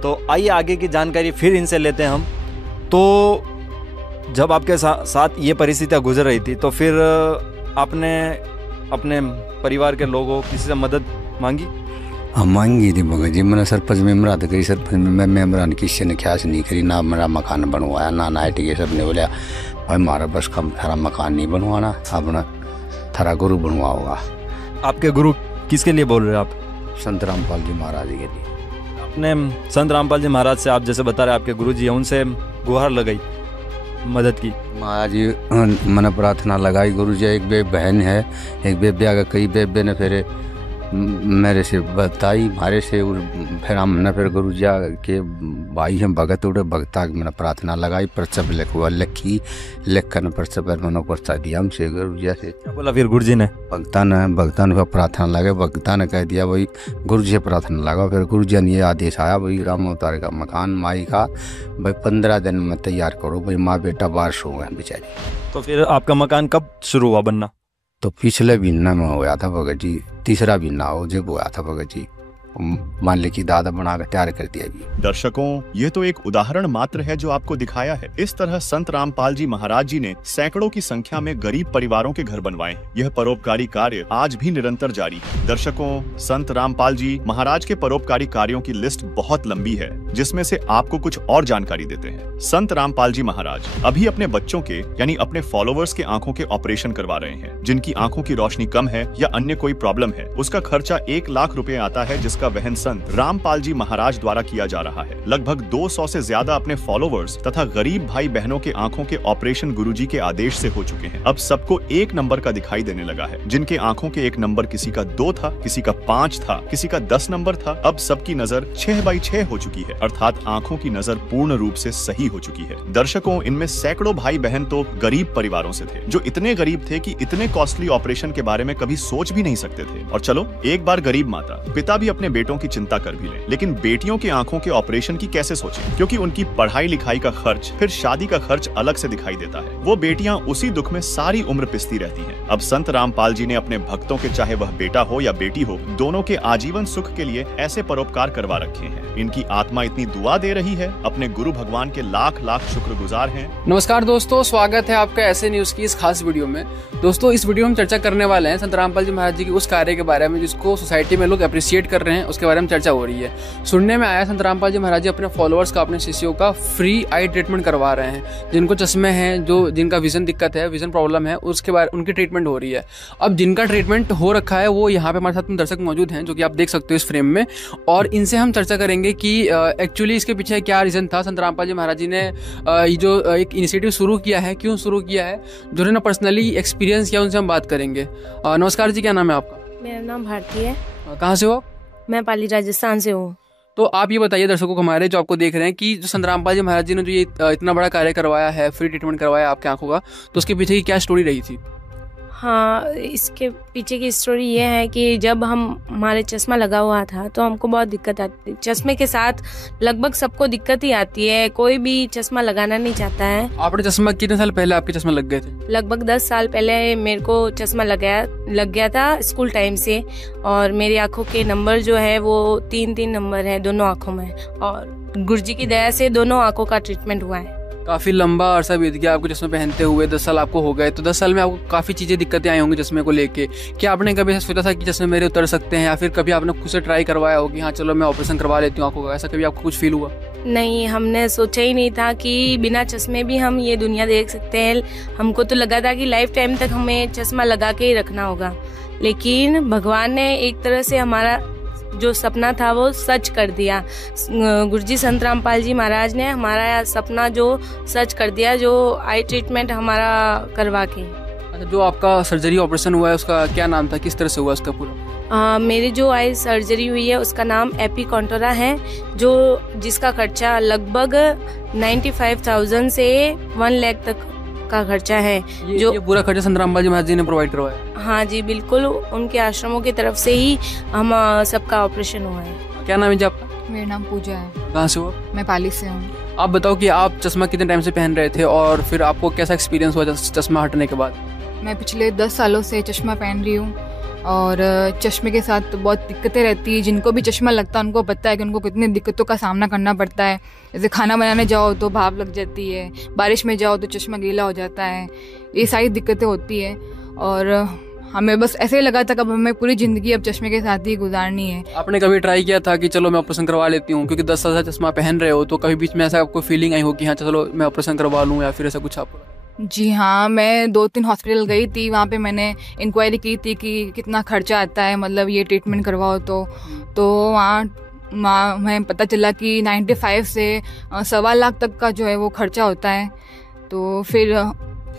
तो आइए आगे की जानकारी फिर इनसे लेते हैं हम। तो जब आपके साथ ये परिस्थितियाँ गुजर रही थी तो फिर आपने अपने परिवार के लोगों किसी से मदद मांगी? हाँ मांगी थी भगत जी, मैंने सरपंच मेमरा तो करी, सरपंच में मेमरा ने किसी ने ख्यास नहीं करी, ना मेरा मकान बनवाया, ना नाइट के सब ने बोला भाई हमारा बस कम थारा मकान नहीं बनवाना, अपना थारा गुरु बनवाओगा। आपके गुरु किसके लिए बोल रहे हैं आप? संत रामपाल जी महाराज के लिए। आपने संत रामपाल जी महाराज से, आप जैसे बता रहे आपके गुरु जी हैं, उनसे गुहार लगाई, मदद की? महाराज जी मैंने प्रार्थना लगाई, गुरु जी एक बे बहन है, एक बे ब्याह कई बे ने फिर मेरे से बताई मारे से, फिर हमने फिर गुरु जी के भाई हैं भगत उड़े भगता की मैंने प्रार्थना लगाई, पर्चा पे लिखवा लिखी, लिख कर पर्चा पर मैंने पर्चा दिया हमसे गुरु जी से। क्या बोला फिर गुरु जी ने? भगता ने प्रार्थना लगा, भगता ने कह दिया भाई गुरु जी से प्रार्थना लगा, फिर गुरु जी ने ये आदेश आया भाई राम अवतार का मकान माई का भाई 15 दिन में तैयार करो, भाई माँ बेटा बारिश हो गए बेचारी। तो फिर आपका मकान कब शुरू हुआ बनना? तो पिछले महीना में हुआ था भगत जी, तीसरा महीना हो जब हुआ था भगत जी, मान ली की दादा बना कर तैयार कर दिया भी। दर्शकों, ये तो एक उदाहरण मात्र है जो आपको दिखाया है। इस तरह संत रामपाल जी महाराज जी ने सैकड़ों की संख्या में गरीब परिवारों के घर बनवाए। यह परोपकारी कार्य आज भी निरंतर जारी है। दर्शकों, संत रामपाल जी महाराज के परोपकारी कार्यों की लिस्ट बहुत लंबी है, जिसमें से आपको कुछ और जानकारी देते हैं। संत रामपाल जी महाराज अभी अपने बच्चों के यानी अपने फॉलोवर्स के आंखों के ऑपरेशन करवा रहे हैं। जिनकी आंखों की रोशनी कम है या अन्य कोई प्रॉब्लम है, उसका खर्चा 1 लाख रुपए आता है, जिसका वहन संत रामपाल जी महाराज द्वारा किया जा रहा है। लगभग 200 से ज्यादा अपने फॉलोवर्स तथा गरीब भाई बहनों के आंखों के ऑपरेशन गुरुजी के आदेश से हो चुके हैं। अब सबको 1 नंबर का दिखाई देने लगा है। जिनके आंखों के 1 नंबर किसी का 2 था, किसी का 5 था, किसी का 10 नंबर था, अब सबकी नजर 6/6 हो चुकी है, अर्थात आंखों की नजर पूर्ण रूप से सही हो चुकी है। दर्शकों, इनमें सैकड़ों भाई बहन तो गरीब परिवारों से थे, जो इतने गरीब थे कि इतने कॉस्टली ऑपरेशन के बारे में कभी सोच भी नहीं सकते थे। और चलो, एक बार गरीब माता पिता भी अपने बेटों की चिंता कर भी ले, लेकिन बेटियों की आंखों के ऑपरेशन की कैसे सोचें, क्योंकि उनकी पढ़ाई लिखाई का खर्च, फिर शादी का खर्च अलग से दिखाई देता है। वो बेटियां उसी दुख में सारी उम्र पिसती रहती हैं। अब संत रामपाल जी ने अपने भक्तों के, चाहे वह बेटा हो या बेटी हो, दोनों के आजीवन सुख के लिए ऐसे परोपकार करवा रखे हैं। इनकी आत्मा इतनी दुआ दे रही है, अपने गुरु भगवान के लाख लाख शुक्रगुजार हैं। नमस्कार दोस्तों, स्वागत है आपका ऐसे न्यूज की इस खास वीडियो में। दोस्तों, इस वीडियो में चर्चा करने वाले हैं संत रामपाल जी महाराज जी की उस कार्य के बारे में जिसको सोसाइटी में लोग अप्रिशिएट कर रहे हैं, उसके बारे में चर्चा हो रही है। सुनने में आया संत रामपाल जी महाराज जी अपने फॉलोअर्स का, अपने शिष्यों का फ्री आई ट्रीटमेंट करवा रहे हैं। जिनको चश्मे हैं, जो जिनका विजन दिक्कत है, विजन प्रॉब्लम है, उसके बारे उनकी ट्रीटमेंट हो रही है। अब जिनका ट्रीटमेंट हो रखा है वो यहाँ पे हमारे साथ में दर्शक मौजूद हैं, जो कि आप देख सकते हो इस फ्रेम में, और इनसे हम चर्चा करेंगे कि एक्चुअली इसके पीछे क्या रीजन था। संत रामपाल जी महाराज जी ने ये जो एक इनिशिएटिव शुरू किया है, क्यों शुरू किया है, जो उन्होंने पर्सनली एक्सपीरियंस किया, उनसे हम बात करेंगे। नमस्कार जी, क्या नाम है आपका? मेरा नाम भारती है। कहाँ से हो? मैं पाली राजस्थान से हूँ। तो आप ये बताइए दर्शकों को हमारे, जो आपको देख रहे हैं, कि जो संत रामपाल जी महाराज जी ने जो ये इतना बड़ा कार्य करवाया है, फ्री ट्रीटमेंट करवाया आपकी आंखों का, तो उसके पीछे की क्या स्टोरी रही थी? हाँ, इसके पीछे की स्टोरी ये है कि जब हमारे चश्मा लगा हुआ था तो हमको बहुत दिक्कत आती थी। चश्मे के साथ लगभग सबको दिक्कत ही आती है, कोई भी चश्मा लगाना नहीं चाहता है। आपने चश्मा कितने साल पहले आपके चश्मा लग गए थे? लगभग 10 साल पहले मेरे को चश्मा लग गया था स्कूल टाइम से, और मेरी आंखों के नंबर जो है वो 3 नंबर है दोनों आँखों में, और गुरुजी की दया से दोनों आँखों का ट्रीटमेंट हुआ है। काफ़ी लंबा अरसा बीत गया आपको चश्मे पहनते हुए, 10 साल आपको हो गए, तो 10 साल में आपको काफ़ी चीज़ें दिक्कतें आई होंगी चश्मे को लेके। क्या आपने कभी ऐसा सोचा था कि चश्मे मेरे उतर सकते हैं, या फिर कभी आपने खुद से ट्राई करवाया हो कि हाँ चलो मैं ऑपरेशन करवा लेती हूँ आंखों का, ऐसा कभी आपको कुछ फील हुआ? नहीं, हमने सोचा ही नहीं था कि बिना चश्मे भी हम ये दुनिया देख सकते हैं। हमको तो लगा था कि लाइफ टाइम तक हमें चश्मा लगा के ही रखना होगा, लेकिन भगवान ने एक तरह से हमारा जो सपना था वो सच कर दिया। गुरुजी संत रामपाल जी महाराज ने हमारा सपना जो सच कर दिया, जो आई ट्रीटमेंट हमारा करवा के। अच्छा, जो आपका सर्जरी ऑपरेशन हुआ है उसका क्या नाम था, किस तरह से हुआ उसका पूरा? मेरी जो आई सर्जरी हुई है उसका नाम एपिकॉन्टोरा है, जो जिसका खर्चा लगभग 95,000 से 1 लाख तक का खर्चा है। ये पूरा खर्चा संत रामपाल जी महाराज जी ने प्रोवाइड करवाया? हाँ जी बिल्कुल, उनके आश्रमों की तरफ से ही हम सबका ऑपरेशन हुआ है। क्या नाम है जी आपका? मेरा नाम पूजा है। कहाँ से हो? मैं पाली से हूँ। आप बताओ कि आप चश्मा कितने टाइम से पहन रहे थे और फिर आपको कैसा एक्सपीरियंस हुआ चश्मा हटने के बाद? मैं पिछले 10 सालों से चश्मा पहन रही हूँ और चश्मे के साथ बहुत दिक्कतें रहती है। जिनको भी चश्मा लगता है उनको पता है कि उनको कितनी दिक्कतों का सामना करना पड़ता है। जैसे खाना बनाने जाओ तो भाप लग जाती है, बारिश में जाओ तो चश्मा गीला हो जाता है, ये सारी दिक्कतें होती है। और हमें बस ऐसे ही लगा था कि अब हमें पूरी ज़िंदगी अब चश्मे के साथ ही गुजारनी है। आपने कभी ट्राई किया था कि चलो मैं ऑपरेशन करवा लेती हूँ, क्योंकि 10 साल से चश्मा पहन रहे हो, तो कभी बीच में ऐसा आपको फीलिंग आई हो कि हाँ चलो मैं ऑपरेशन करवा लूँ या फिर ऐसा कुछ? आप? जी हाँ, मैं 2-3 हॉस्पिटल गई थी, वहाँ पे मैंने इंक्वायरी की थी कि कितना खर्चा आता है, मतलब ये ट्रीटमेंट करवाओ तो वहाँ हमें पता चला कि 95 से 1.25 लाख तक का जो है वो खर्चा होता है। तो फिर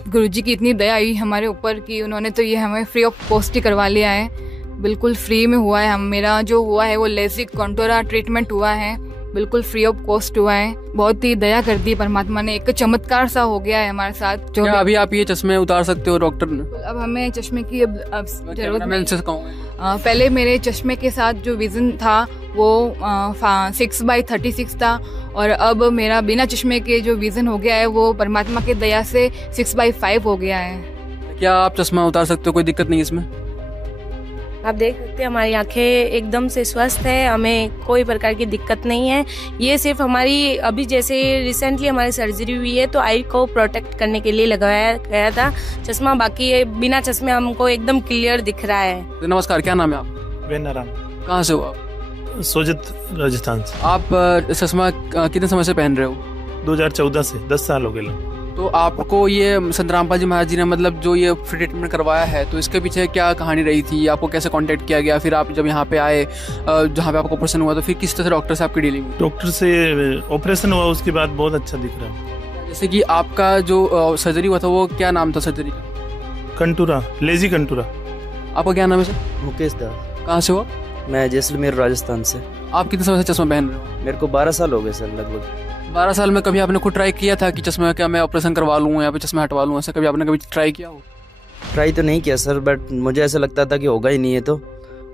गुरुजी की इतनी दया आई हमारे ऊपर कि उन्होंने तो ये हमें फ्री ऑफ कॉस्ट ही करवा लिया है, बिल्कुल फ्री में हुआ है। मेरा जो हुआ है वो लेसिक कॉन्टोरा ट्रीटमेंट हुआ है, बिल्कुल फ्री ऑफ कॉस्ट हुआ है। बहुत ही दया कर दी परमात्मा ने, एक चमत्कार सा हो गया है हमारे साथ। जो क्या अभी आप ये चश्मे उतार सकते हो डॉक्टर ने? अब हमें चश्मे की अब जरूरत नहीं। पहले मेरे चश्मे के साथ जो विजन था वो 6/36 था और अब मेरा बिना चश्मे के जो विजन हो गया है वो परमात्मा की दया से 6/5 हो गया है। क्या आप चश्मा उतार सकते हो? कोई दिक्कत नहीं इसमें? आप देख सकते हैं हमारी आंखें एकदम से स्वस्थ है, हमें कोई प्रकार की दिक्कत नहीं है। ये सिर्फ हमारी अभी जैसे रिसेंटली हमारी सर्जरी हुई है तो आई को प्रोटेक्ट करने के लिए लगाया गया था चश्मा, बाकी बिना चश्मे हमको एकदम क्लियर दिख रहा है। नमस्कार, क्या नाम है आप? वेनाराम। कहाँ से हो आप? सोजित राजस्थान से। आप चश्मा कितने समय से पहन रहे हो? 2014 से 10 साल हो गए। तो आपको ये संत रामपाल जी महाराज जी ने मतलब जो ये फ्री ट्रीटमेंट करवाया है, तो इसके पीछे क्या कहानी रही थी? आपको कैसे कांटेक्ट किया गया? फिर आप जब यहाँ पे आए जहाँ पे आपको ऑपरेशन हुआ, तो फिर किस तरह से डॉक्टर से आपकी डीलिंग? डॉक्टर से ऑपरेशन हुआ उसके बाद बहुत अच्छा दिख रहा है। जैसे कि आपका जो सर्जरी हुआ था वो क्या नाम था सर्जरी? Contoura, lazy Contoura. आपका क्या नाम है सर? मुकेश दा। कहाँ से हो? मैं जैसलमेर राजस्थान से। आप कितने समय से चश्मा पहन रहे हो? मेरे को 12 साल हो गए सर लगभग। 12 साल में कभी आपने खुद ट्राई किया था कि चश्मा क्या मैं ऑपरेशन करवा लूँ या फिर चश्मा हटवा लूँ? ऐसा कभी आपने कभी ट्राई किया हो? ट्राई तो नहीं किया सर, बट मुझे ऐसा लगता था कि होगा ही नहीं है तो,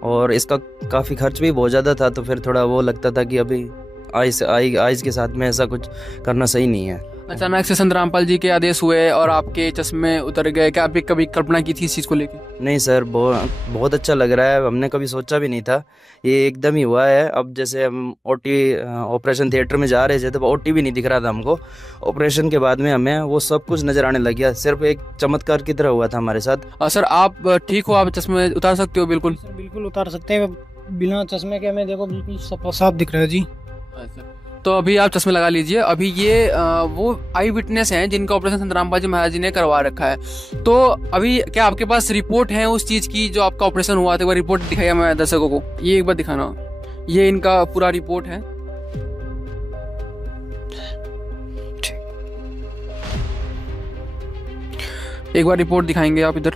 और इसका काफ़ी खर्च भी बहुत ज़्यादा था, तो फिर थोड़ा वो लगता था कि अभी आइज़ के साथ में ऐसा कुछ करना सही नहीं है। अचानक से संत रामपाल जी के आदेश हुए और आपके चश्मे उतर गए, क्या आप कभी कल्पना की थी इस चीज़ को लेकर? नहीं सर, बहुत अच्छा लग रहा है, हमने कभी सोचा भी नहीं था, ये एकदम ही हुआ है। अब जैसे हम ऑपरेशन थिएटर में जा रहे थे तो ओटी भी नहीं दिख रहा था हमको, ऑपरेशन के बाद में हमें वो सब कुछ नज़र आने लग गया, सिर्फ एक चमत्कार की तरह हुआ था हमारे साथ। सर आप ठीक हो? आप चश्मे उतार सकते हो? बिल्कुल बिल्कुल उतार सकते हैं, बिना चश्मे के हमें देखो बिल्कुल साफ दिख रहा है जी। तो अभी आप चश्मे लगा लीजिए। अभी ये वो आई विटनेस हैं जिनका ऑपरेशन संत रामपाल जी महाराज जी ने करवा रखा है। तो अभी क्या आपके पास रिपोर्ट है उस चीज़ की जो आपका ऑपरेशन हुआ था? वो रिपोर्ट दिखाइए मैं दर्शकों को, ये एक बार दिखाना। ये इनका पूरा रिपोर्ट है। एक बार रिपोर्ट दिखाएंगे आप इधर,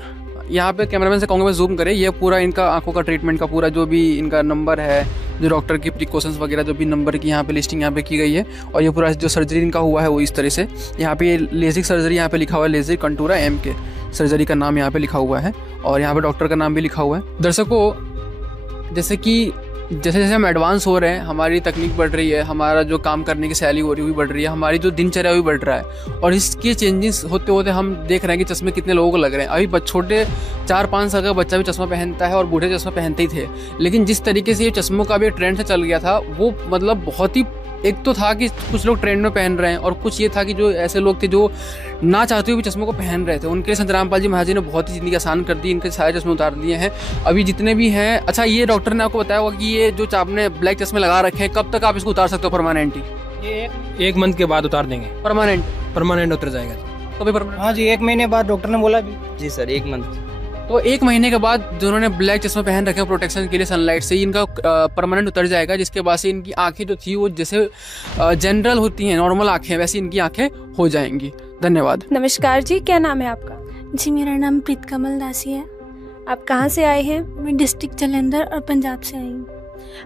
यहाँ पे कैमरामैन से कहूँगा मैं जूम करें। ये पूरा इनका आंखों का ट्रीटमेंट का पूरा जो भी इनका नंबर है, जो डॉक्टर की प्रिकॉशंस वगैरह जो भी नंबर की यहाँ पे लिस्टिंग यहाँ पे की गई है, और ये पूरा जो सर्जरी इनका हुआ है वो इस तरह से। यहाँ पे ये लेजिक सर्जरी यहाँ पे लिखा हुआ है, लेजिक कंटूरा MK सर्जरी का नाम यहाँ पे लिखा हुआ है, और यहाँ पे डॉक्टर का नाम भी लिखा हुआ है। दर्शकों, जैसे कि जैसे जैसे हम एडवांस हो रहे हैं, हमारी तकनीक बढ़ रही है, हमारा जो काम करने की शैली हो रही है वो भी बढ़ रही है, हमारी जो दिनचर्या भी बढ़ रहा है, और इसके चेंजेस होते होते हम देख रहे हैं कि चश्मे कितने लोगों को लग रहे हैं। अभी छोटे 4-5 साल का बच्चा भी चश्मा पहनता है और बूढ़े चश्मा पहनते ही थे, लेकिन जिस तरीके से ये चश्मों का भी ट्रेंड से चल गया था वो मतलब बहुत ही, एक तो था कि कुछ लोग ट्रेंड में पहन रहे हैं, और कुछ ये था कि जो ऐसे लोग थे जो ना चाहते हुए भी चश्मों को पहन रहे थे, उनके लिए संत रामपाल जी महाराज जी ने बहुत ही ज़िंदगी आसान कर दी, इनके सारे चश्मे उतार दिए हैं अभी जितने भी हैं। अच्छा, ये डॉक्टर ने आपको बताया होगा कि ये जो आपने ब्लैक चश्मे लगा रखे हैं, कब तक आप इसको उतार सकते हो परमानेंटली? ये 1 मंथ के बाद उतार देंगे। परमानेंट उतर जाएगा। तो परमानेंट? हाँ जी, 1 महीने बाद डॉक्टर ने बोला। जी सर, 1 मंथ। तो 1 महीने के बाद जिन्होंने ब्लैक चश्मा पहन रखे हैं प्रोटेक्शन के लिए सनलाइट से, इनका परमानेंट उतर जाएगा, जिसके बाद से इनकी आंखें जो थी वो जैसे जनरल होती हैं, नॉर्मल आंखें, वैसी इनकी आंखें हो जाएंगी। धन्यवाद। नमस्कार जी, क्या नाम है आपका? जी, मेरा नाम प्रीत कमल दासी है। आप कहाँ से आए हैं? मैं डिस्ट्रिक्ट जालंधर और पंजाब से आई हूँ।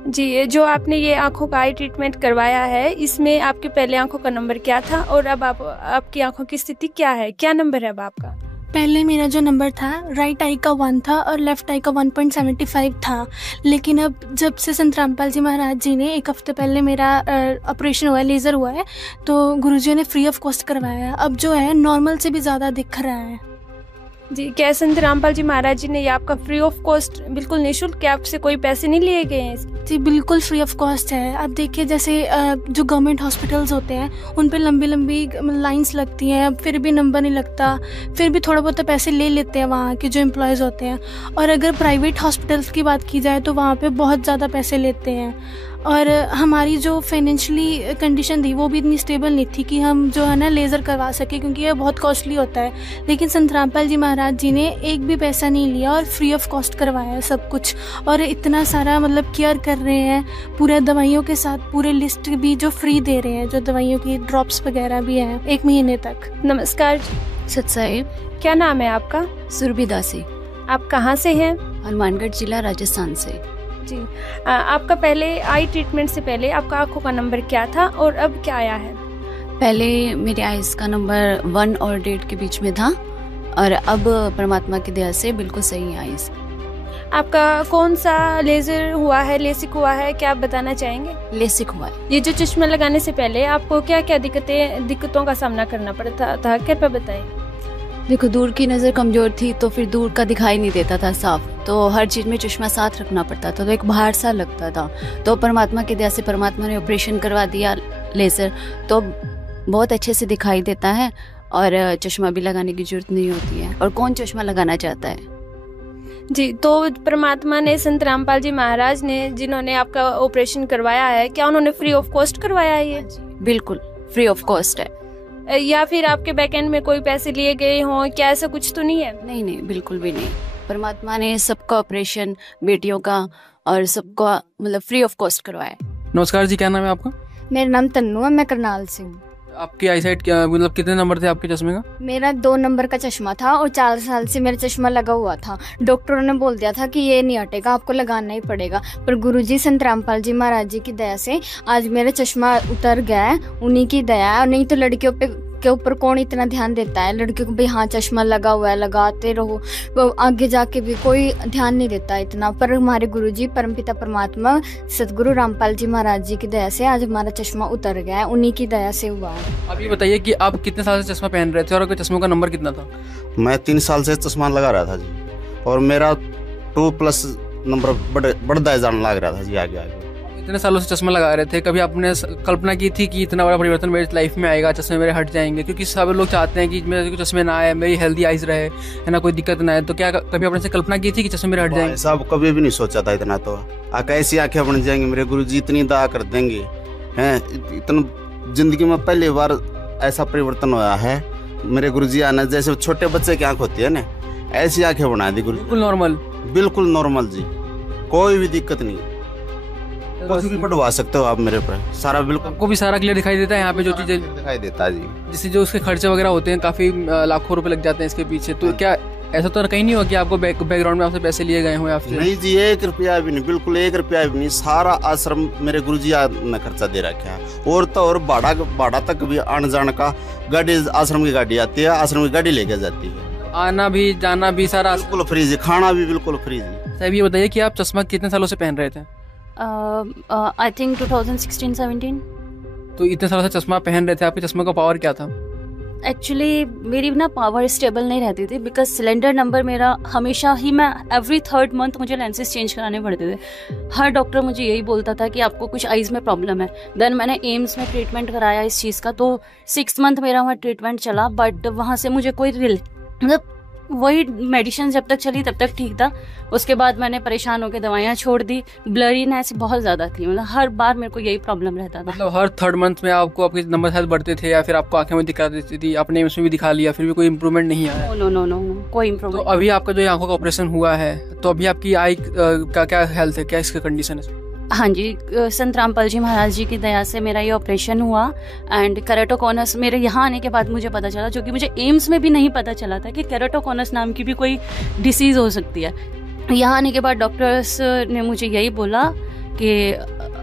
जी, ये जो आपने ये आँखों का आई ट्रीटमेंट करवाया है, इसमें आपके पहले आँखों का नंबर क्या था और अब आपकी आँखों की स्थिति क्या है? क्या नंबर है अब आपका? पहले मेरा जो नंबर था राइट आई का 1 था और लेफ्ट आई का 1.75 था, लेकिन अब जब से संत रामपाल जी महाराज जी ने 1 हफ्ते पहले मेरा ऑपरेशन हुआ है, लेज़र हुआ है, तो गुरुजी ने फ्री ऑफ कॉस्ट करवाया है। अब जो है नॉर्मल से भी ज़्यादा दिख रहा है। जी, क्या संत रामपाल जी महाराज जी ने ये आपका फ्री ऑफ कॉस्ट, बिल्कुल निःशुल्क, क्या आपसे कोई पैसे नहीं लिए गए हैं? जी बिल्कुल फ्री ऑफ कॉस्ट है। आप देखिए जैसे जो गवर्नमेंट हॉस्पिटल्स होते हैं उन पे लंबी लंबी लाइंस लगती हैं, फिर भी नंबर नहीं लगता, फिर भी थोड़ा बहुत पैसे ले लेते हैं वहाँ के जो एम्प्लॉयज़ होते हैं। और अगर प्राइवेट हॉस्पिटल्स की बात की जाए तो वहाँ पे बहुत ज़्यादा पैसे लेते हैं। और हमारी जो फाइनेंशियली कंडीशन थी वो भी इतनी स्टेबल नहीं थी कि हम जो है ना लेज़र करवा सके, क्योंकि ये बहुत कॉस्टली होता है। लेकिन संत रामपाल जी महाराज जी ने एक भी पैसा नहीं लिया और फ्री ऑफ कॉस्ट करवाया है सब कुछ। और इतना सारा मतलब केयर कर रहे हैं, पूरे दवाइयों के साथ पूरे लिस्ट भी जो फ्री दे रहे हैं, जो दवाइयों की ड्रॉप्स वगैरह भी हैं 1 महीने तक। नमस्कार सत साहिब, क्या नाम है आपका? सुरभि दासी। आप कहाँ से हैं? हनुमानगढ़ जिला राजस्थान से। जी, आपका पहले आई ट्रीटमेंट से पहले आपका आँखों का नंबर क्या था और अब क्या आया है? पहले मेरे आइज का नंबर 1 और 1.5 के बीच में था और अब परमात्मा की दया से बिल्कुल सही है आइज। आपका कौन सा लेज़र हुआ है, लेसिक हुआ है, क्या आप बताना चाहेंगे? लेसिक हुआ है। ये जो चश्मा लगाने से पहले आपको क्या क्या दिक्कतों का सामना करना पड़ता था, कृपया बताएं। देखो, दूर की नज़र कमज़ोर थी तो फिर दूर का दिखाई नहीं देता था साफ, तो हर चीज़ में चश्मा साथ रखना पड़ता था, तो एक बाहर सा लगता था। तो परमात्मा की दया से परमात्मा ने ऑपरेशन करवा दिया लेज़र, तो बहुत अच्छे से दिखाई देता है और चश्मा भी लगाने की जरूरत नहीं होती है। और कौन चश्मा लगाना चाहता है? जी, तो परमात्मा ने, संत रामपाल जी महाराज ने, जिन्होंने आपका ऑपरेशन करवाया है, क्या उन्होंने फ्री ऑफ कॉस्ट करवाया है ये? बिल्कुल फ्री ऑफ कॉस्ट है। या फिर आपके बैकएंड में कोई पैसे लिए गए हों, क्या ऐसा कुछ तो नहीं है? नहीं नहीं, बिल्कुल भी नहीं। परमात्मा ने सबका ऑपरेशन, बेटियों का और सबका मतलब फ्री ऑफ कॉस्ट करवाया। नमस्कार जी, क्या नाम है आपका? मेरा नाम तन्नू है, मैं करनाल से हूँ। आपकी आई साइट क्या, मतलब कितने नंबर थे आपके चश्मे का? मेरा 2 नंबर का चश्मा था और 4 साल से मेरा चश्मा लगा हुआ था। डॉक्टरों ने बोल दिया था कि ये नहीं हटेगा, आपको लगाना ही पड़ेगा। पर गुरुजी संत रामपाल जी महाराज जी की दया से आज मेरा चश्मा उतर गया है, उन्हीं की दया है। और नहीं तो लड़कियों के ऊपर कौन इतना ध्यान देता है, लड़कियों को भी हाँ चश्मा लगा हुआ है, लगाते रहो, वो आगे जाके भी कोई ध्यान नहीं देता इतना। पर हमारे गुरुजी परमपिता परमात्मा सतगुरु रामपाल जी महाराज जी की दया से आज हमारा चश्मा उतर गया है, उन्हीं की दया से हुआ है। अब ये बताइए कि आप कितने साल से चश्मा पहन रहे थे और आपके चश्मों का नंबर कितना था? मैं 3 साल से चश्मा लगा रहा था जी, और मेरा 2+ नंबर बढ़ता जाने लग रहा था जी आगे आगे। इतने सालों से चश्मा लगा रहे थे, कभी आपने कल्पना की थी कि इतना बड़ा परिवर्तन मेरी लाइफ में आएगा, चश्मे मेरे हट जाएंगे? क्योंकि सब लोग चाहते हैं कि मेरे को चश्मे ना आए, मेरी हेल्दी आइज रहे, है ना, कोई दिक्कत ना आए। तो क्या कभी आपने से कल्पना की थी कि चश्मे मेरे हट जाएंगे? साहब कभी भी नहीं सोचा था इतना। तो कैसी आंखें बन जाएंगी, मेरे गुरुजी इतनी दया कर देंगे हैं। इतना जिंदगी में पहली बार ऐसा परिवर्तन हुआ है। मेरे गुरुजी आना, जैसे छोटे बच्चे की आंख होती है ना, ऐसी आंखें बना दी गुरु। बिल्कुल नॉर्मल, बिल्कुल नॉर्मल जी, कोई भी दिक्कत नहीं। कुछ भी पढ़वा सकते हो आप मेरे पर, सारा बिल्कुल आपको भी सारा क्लियर दिखाई देता है यहाँ पे जो चीजें दिखाई देता है जी। जिससे जो उसके खर्चे वगैरह होते हैं, काफी लाखों रुपए लग जाते हैं इसके पीछे। तो क्या ऐसा तो कहीं नहीं हुआ कि आपको बैकग्राउंड में आपसे पैसे लिए गए हों या फिर? नहीं जी, 1 रुपया भी नहीं, बिल्कुल 1 रुपया भी नहीं। सारा आश्रम मेरे गुरुजी ने खर्चा दे रखा है। और तो और भाड़ा तक भी आने जाने का, गाड़ी आश्रम की गाड़ी आती है, आश्रम की गाड़ी लेके जाती है, आना भी जाना भी सारा बिल्कुल फ्री जी, खाना भी बिल्कुल फ्री जी। साहब ये बताइए कि आप चश्मा कितने सालों से पहन रहे थे? I think 2016-17। तो इतने सालों से चश्मा पहन रहे थे, आपके चश्मे का पावर क्या था? एक्चुअली मेरी ना पावर स्टेबल नहीं रहती थी, बिकॉज सिलेंडर नंबर मेरा हमेशा ही, मैं एवरी 3rd मंथ मुझे लेंसेज चेंज कराने पड़ते थे। हर डॉक्टर मुझे यही बोलता था कि आपको कुछ आइज़ में प्रॉब्लम है। देन मैंने एम्स में ट्रीटमेंट कराया इस चीज़ का, तो 6 मंथ मेरा वहाँ ट्रीटमेंट चला, बट वहाँ से मुझे कोई मतलब वही मेडिसिन जब तक चली तब तक ठीक था। उसके बाद मैंने परेशान होकर दवाइयाँ छोड़ दी। ब्लरीनेस बहुत ज़्यादा थी, मतलब हर बार मेरे को यही प्रॉब्लम रहता था। मतलब हर 3rd मंथ में आपको आपके नंबर शायद बढ़ते थे या फिर आपको आंखें में दिक्कत देती थी? आपने एम्स में भी दिखा लिया, फिर भी कोई इम्प्रूवमेंट नहीं आया? नो, कोई इम्प्रूवमेंट। तो अभी आपका जो आंखों का ऑपरेशन हुआ है, तो अभी आपकी आई का क्या हेल्थ है, क्या इसका कंडीशन है? हाँ जी, संत रामपाल जी महाराज जी की दया से मेरा ये ऑपरेशन हुआ एंड केराटोकॉनस मेरे यहाँ आने के बाद मुझे पता चला, जो कि मुझे एम्स में भी नहीं पता चला था कि केराटोकॉनस नाम की भी कोई डिसीज़ हो सकती है। यहाँ आने के बाद डॉक्टर्स ने मुझे यही बोला कि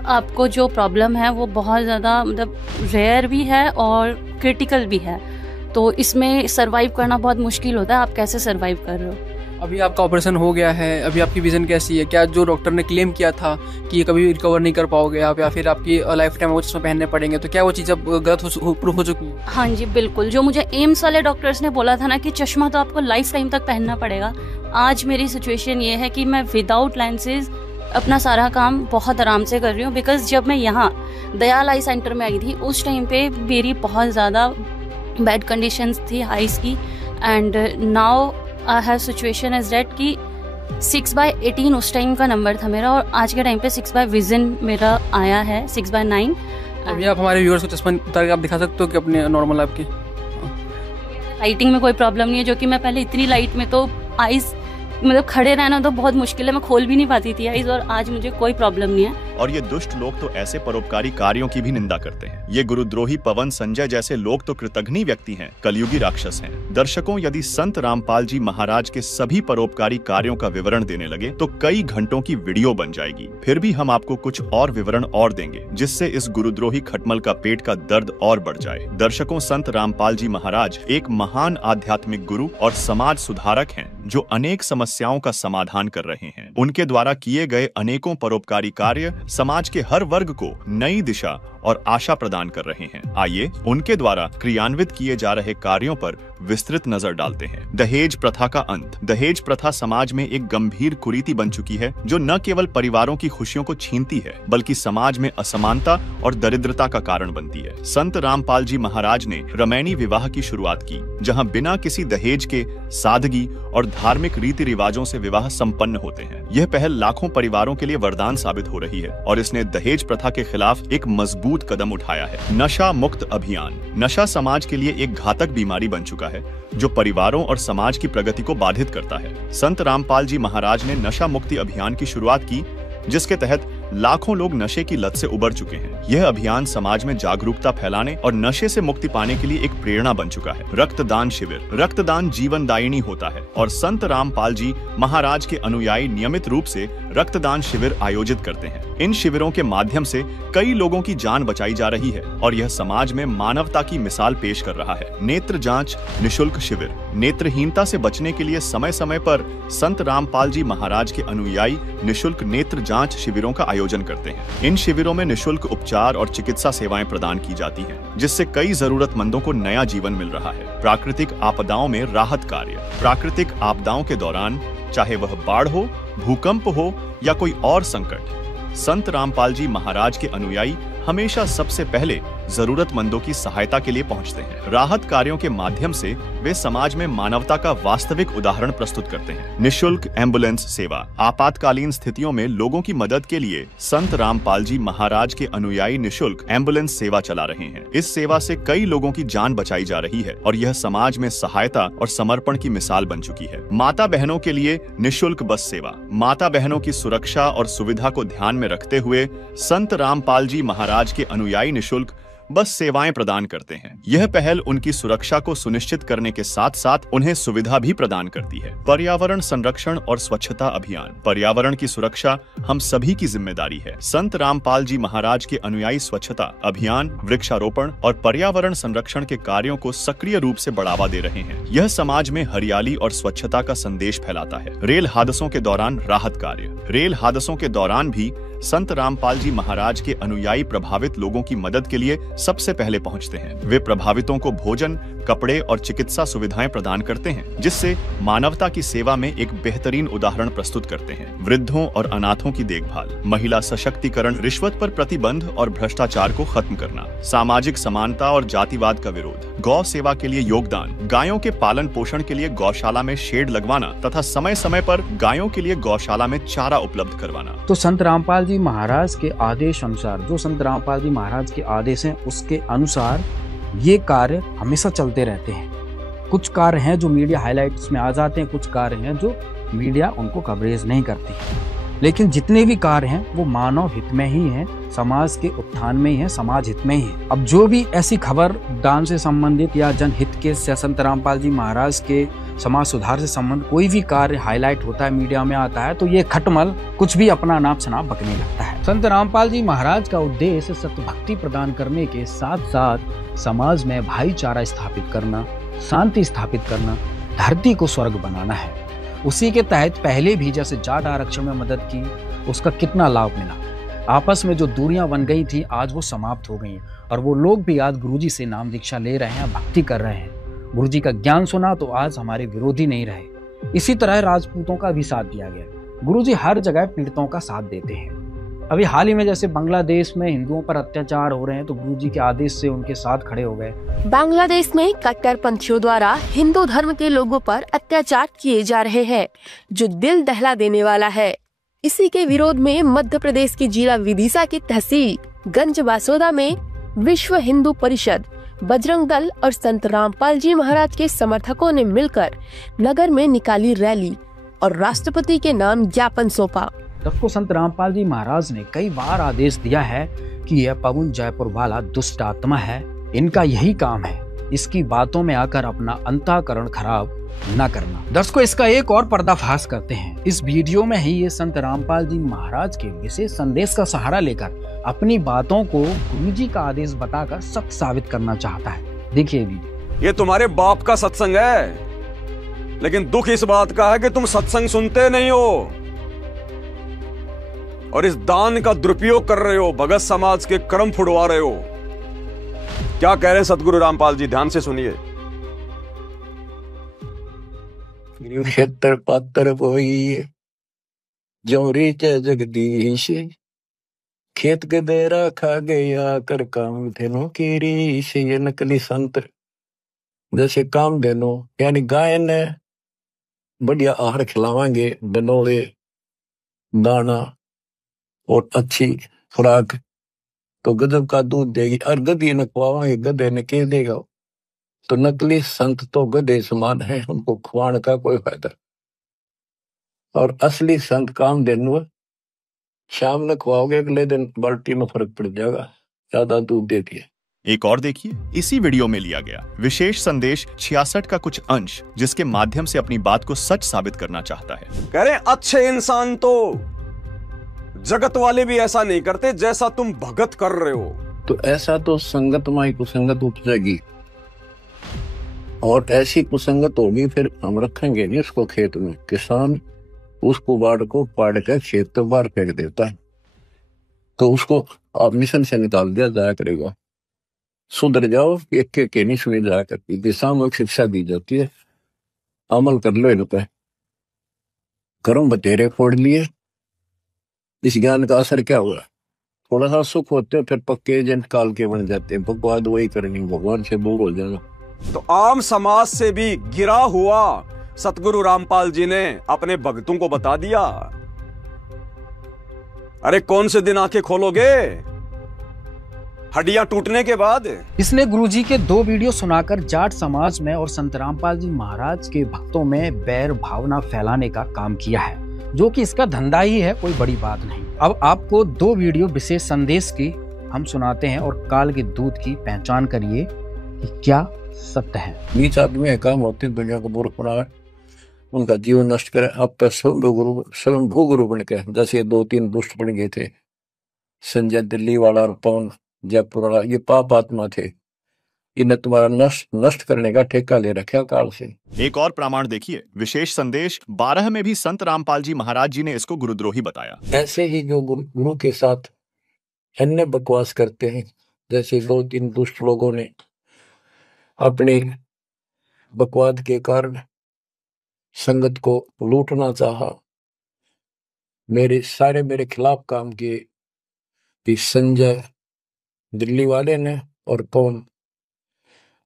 आपको जो प्रॉब्लम है वो बहुत ज़्यादा मतलब रेयर भी है और क्रिटिकल भी है, तो इसमें सर्वाइव करना बहुत मुश्किल होता है। आप कैसे सर्वाइव कर रहे हो? अभी आपका ऑपरेशन हो गया है, अभी आपकी विजन कैसी है? क्या जो डॉक्टर ने क्लेम किया था कि ये कभी रिकवर नहीं कर पाओगे आप, या फिर आपकी लाइफ टाइम वो चश्मा पहनने पड़ेंगे, तो क्या वो चीज़ अब गलत प्रूफ हो चुकी है? हाँ जी बिल्कुल, जो मुझे एम्स वाले डॉक्टर्स ने बोला था ना कि चश्मा तो आपको लाइफ टाइम तक पहनना पड़ेगा, आज मेरी सिचुएशन ये है कि मैं विदाउट लेंसेज अपना सारा काम बहुत आराम से कर रही हूँ। बिकॉज जब मैं यहाँ दयाल आई सेंटर में आई थी उस टाइम पे मेरी बहुत ज़्यादा बैड कंडीशंस थी आइज़ की, and now I have situation is that कि 6/18 उस टाइम का नंबर था मेरा, और आज के टाइम पे 6 विजन मेरा आया है 6/9। अभी आप हमारे व्यूअर्स को चश्मा उतार के आप दिखा सकते हो कि अपने नॉर्मल आपकी लाइटिंग में कोई प्रॉब्लम नहीं है, जो कि मैं पहले इतनी लाइट में तो आइज़ मतलब खड़े रहना तो बहुत मुश्किल है, मैं खोल भी नहीं पाती थी आइज़, और आज मुझे कोई प्रॉब्लम नहीं है। और ये दुष्ट लोग तो ऐसे परोपकारी कार्यों की भी निंदा करते हैं। ये गुरुद्रोही पवन संजय जैसे लोग तो कृतघ्नी व्यक्ति हैं, कलयुगी राक्षस हैं। दर्शकों, यदि संत रामपाल जी महाराज के सभी परोपकारी कार्यों का विवरण देने लगे तो कई घंटों की वीडियो बन जाएगी। फिर भी हम आपको कुछ और विवरण और देंगे, जिससे इस गुरुद्रोही खटमल का पेट का दर्द और बढ़ जाए। दर्शकों, संत रामपाल जी महाराज एक महान आध्यात्मिक गुरु और समाज सुधारक हैं, जो अनेक समस्याओं का समाधान कर रहे हैं। उनके द्वारा किए गए अनेकों परोपकारी कार्य समाज के हर वर्ग को नई दिशा और आशा प्रदान कर रहे हैं। आइए उनके द्वारा क्रियान्वित किए जा रहे कार्यों पर विस्तृत नजर डालते हैं। दहेज प्रथा का अंत। दहेज प्रथा समाज में एक गंभीर कुरीति बन चुकी है, जो न केवल परिवारों की खुशियों को छीनती है, बल्कि समाज में असमानता और दरिद्रता का कारण बनती है। संत रामपाल जी महाराज ने रमैनी विवाह की शुरुआत की, जहां बिना किसी दहेज के सादगी और धार्मिक रीति रिवाजों से विवाह संपन्न होते हैं। यह पहल लाखों परिवारों के लिए वरदान साबित हो रही है, और इसने दहेज प्रथा के खिलाफ एक मजबूत कदम उठाया है। नशा मुक्त अभियान। नशा समाज के लिए एक घातक बीमारी बन चुका है, जो परिवारों और समाज की प्रगति को बाधित करता है। संत रामपाल जी महाराज ने नशा मुक्ति अभियान की शुरुआत की, जिसके तहत लाखों लोग नशे की लत से उबर चुके हैं। यह अभियान समाज में जागरूकता फैलाने और नशे से मुक्ति पाने के लिए एक प्रेरणा बन चुका है। रक्तदान शिविर। रक्तदान जीवनदायिनी होता है, और संत रामपाल जी महाराज के अनुयायी नियमित रूप से रक्तदान शिविर आयोजित करते हैं। इन शिविरों के माध्यम से कई लोगों की जान बचाई जा रही है, और यह समाज में मानवता की मिसाल पेश कर रहा है। नेत्र जांच निशुल्क शिविर। नेत्रहीनता से बचने के लिए समय समय पर संत रामपाल जी महाराज के अनुयायी निशुल्क नेत्र जांच शिविरों का आयोजन करते हैं। इन शिविरों में निशुल्क उपचार और चिकित्सा सेवाएं प्रदान की जाती हैं, जिससे कई जरूरतमंदों को नया जीवन मिल रहा है। प्राकृतिक आपदाओं में राहत कार्य। प्राकृतिक आपदाओं के दौरान, चाहे वह बाढ़ हो, भूकंप हो या कोई और संकट, संत रामपाल जी महाराज के अनुयायी हमेशा सबसे पहले जरूरतमंदों की सहायता के लिए पहुंचते हैं। राहत कार्यों के माध्यम से वे समाज में मानवता का वास्तविक उदाहरण प्रस्तुत करते हैं। निशुल्क एम्बुलेंस सेवा। आपातकालीन स्थितियों में लोगों की मदद के लिए संत रामपाल जी महाराज के अनुयायी निशुल्क एम्बुलेंस सेवा चला रहे हैं। इस सेवा से कई लोगों की जान बचाई जा रही है, और यह समाज में सहायता और समर्पण की मिसाल बन चुकी है। माता बहनों के लिए निशुल्क बस सेवा। माता बहनों की सुरक्षा और सुविधा को ध्यान में रखते हुए संत रामपाल जी महाराज के अनुयायी निशुल्क बस सेवाएं प्रदान करते हैं। यह पहल उनकी सुरक्षा को सुनिश्चित करने के साथ साथ उन्हें सुविधा भी प्रदान करती है। पर्यावरण संरक्षण और स्वच्छता अभियान। पर्यावरण की सुरक्षा हम सभी की जिम्मेदारी है। संत रामपाल जी महाराज के अनुयायी स्वच्छता अभियान, वृक्षारोपण और पर्यावरण संरक्षण के कार्यों को सक्रिय रूप से बढ़ावा दे रहे हैं। यह समाज में हरियाली और स्वच्छता का संदेश फैलाता है। रेल हादसों के दौरान राहत कार्य। रेल हादसों के दौरान भी संत रामपाल जी महाराज के अनुयायी प्रभावित लोगों की मदद के लिए सबसे पहले पहुंचते हैं। वे प्रभावितों को भोजन, कपड़े और चिकित्सा सुविधाएं प्रदान करते हैं, जिससे मानवता की सेवा में एक बेहतरीन उदाहरण प्रस्तुत करते हैं। वृद्धों और अनाथों की देखभाल। महिला सशक्तिकरण। रिश्वत पर प्रतिबंध और भ्रष्टाचार को खत्म करना। सामाजिक समानता और जातिवाद का विरोध। गौ सेवा के लिए योगदान। गायों के पालन पोषण के लिए गौशाला में शेड लगवाना तथा समय समय पर गायों के लिए गौशाला में चारा उपलब्ध करवाना। तो संत रामपाल जी महाराज के आदेश अनुसार, जो संत रामपाल जी महाराज के आदेश हैं उसके अनुसार ये कार्य हमेशा चलते रहते हैं। कुछ कार्य हैं जो मीडिया हाइलाइट्स में आ जाते हैं, कुछ कार्य हैं जो मीडिया उनको कवरेज नहीं करती। लेकिन जितने भी कार्य हैं वो मानव हित में ही हैं, समाज के उत्थान में ही है, समाज हित में ही है। अब जो भी ऐसी खबर दान से संबंधित या जनहित के संत रामपाल जी महाराज के समाज सुधार से संबंधित कोई भी कार्य हाईलाइट होता है, मीडिया में आता है, तो ये खटमल कुछ भी अपना नाम शनाप बकने लगता है। संत रामपाल जी महाराज का उद्देश्य सत्य भक्ति प्रदान करने के साथ साथ समाज में भाईचारा स्थापित करना, शांति स्थापित करना, धरती को स्वर्ग बनाना है। उसी के तहत पहले भी जैसे जाट आरक्षण में मदद की, उसका कितना लाभ मिला। आपस में जो दूरियां बन गई थी आज वो समाप्त हो गई हैं और वो लोग भी आज गुरुजी से नाम दीक्षा ले रहे हैं, भक्ति कर रहे हैं। गुरुजी का ज्ञान सुना तो आज हमारे विरोधी नहीं रहे। इसी तरह राजपूतों का भी साथ दिया गया। गुरुजी हर जगह पीड़ितों का साथ देते हैं। अभी हाल ही में जैसे बांग्लादेश में हिंदुओं पर अत्याचार हो रहे हैं तो गुरुजी के आदेश से उनके साथ खड़े हो गए। बांग्लादेश में कट्टरपंथियों द्वारा हिंदू धर्म के लोगों पर अत्याचार किए जा रहे हैं, जो दिल दहला देने वाला है। इसी के विरोध में मध्य प्रदेश के जिला विदिशा की तहसील गंज बासोदा में विश्व हिंदू परिषद, बजरंग दल और संत रामपाल जी महाराज के समर्थकों ने मिलकर नगर में निकाली रैली और राष्ट्रपति के नाम ज्ञापन सौंपा। सबको संत रामपाल जी महाराज ने कई बार आदेश दिया है कि यह पवन जयपुर वाला दुष्ट आत्मा है, इनका यही काम है, इसकी बातों में आकर अपना अंतःकरण खराब न करना। दर्शकों, इसका एक और पर्दाफाश करते हैं। इस वीडियो में ही ये संत रामपाल जी महाराज के विशेष संदेश का सहारा लेकर अपनी बातों को गुरुजी का आदेश बताकर सत्य साबित करना चाहता है। देखिए वीडियो। ये तुम्हारे बाप का सत्संग है, लेकिन दुख इस बात का है कि तुम सत्संग सुनते नहीं हो और इस दान का दुरुपयोग कर रहे हो, भगत समाज के कर्म फुड़वा रहे हो। क्या कह रहे हैं सतगुरु रामपाल जी, ध्यान से सुनिए। खेतर पातर बोई जौरी च जगदीश, खेत के देरा खा गया कर काम धेनो की रीश। ये नकली संत जैसे काम धेनो यानी गाय ने बढ़िया आहार खिलावांगे, दनोले दाना और अच्छी खुराक तो गजब का दूध देगी। और गधे न खुआवांगे, गधे ने क्या देगा। तो नकली संत तो गधे समान है, उनको खुआने का कोई फायदा। और असली संत काम देने शाम में खुआओगे, अगले दिन बाल्टी में फर्क पड़ जाएगा, ज्यादा दूध देती है। एक और देखिए, इसी वीडियो में लिया गया विशेष संदेश 66 का कुछ अंश, जिसके माध्यम से अपनी बात को सच साबित करना चाहता है। कह रहे अच्छे इंसान तो जगत वाले भी ऐसा नहीं करते जैसा तुम भगत कर रहे हो। तो ऐसा तो संगत माई कुसंगत उपजेगी और ऐसी कुसंगत होगी फिर हम रखेंगे नहीं उसको खेत में। किसान उसको बाढ़ को पाड़ कर खेत तो बाहर फेंक देता है, तो उसको आप मिशन से निकाल दिया जाया करेगा। सुधर जाओ, एक के नहीं सुनी जाया करती। दिशा में शिक्षा दी जाती है, अमल कर लो इन पे। कर्म बतेरे फोड़ लिए, इस ज्ञान का असर क्या हुआ? थोड़ा सा सुख होते हैं, फिर पक्के जन काल के बन जाते हैं। भगवान वही करेंगे, भगवान से दूर हो जाना। तो आम समाज से भी गिरा हुआ सतगुरु रामपाल जी ने अपने भक्तों को बता दिया। अरे कौन से दिन आंखें खोलोगे हड्डियां टूटने के बाद? इसने गुरुजी के 2 वीडियो सुनाकर जाट समाज में और संत रामपाल जी महाराज के भक्तों में बैर भावना फैलाने का काम किया है, जो कि इसका धंधा ही है, कोई बड़ी बात नहीं। अब आपको 2 वीडियो विशेष संदेश की हम सुनाते हैं और काल के दूध की पहचान करिए कि क्या सत्य है। नीच आदमी है, काम होते हैं दुनिया को मूर्ख बनाए, उनका जीवन नष्ट करे। अब तो स्वयं भू गुरु बन के, जैसे 2-3 दुष्ट बन गए थे, संजय दिल्ली वाला और पवन जयपुर वाला, ये पाप आत्मा थे। इन्हें तुम्हारा नष्ट करने का ठेका ले रखा काल से। एक और प्रमाण देखिए, विशेष संदेश 12 में भी संत रामपाल जी महाराज जी ने इसको गुरुद्रोही बताया। ऐसे ही जो गुरु के साथ अन्य बकवास करते हैं, जैसे 2-3 दुष्ट लोगों ने अपने बकवाद के कारण संगत को लूटना चाहा, मेरे खिलाफ काम किए। कि संजय दिल्ली वाले ने और पवन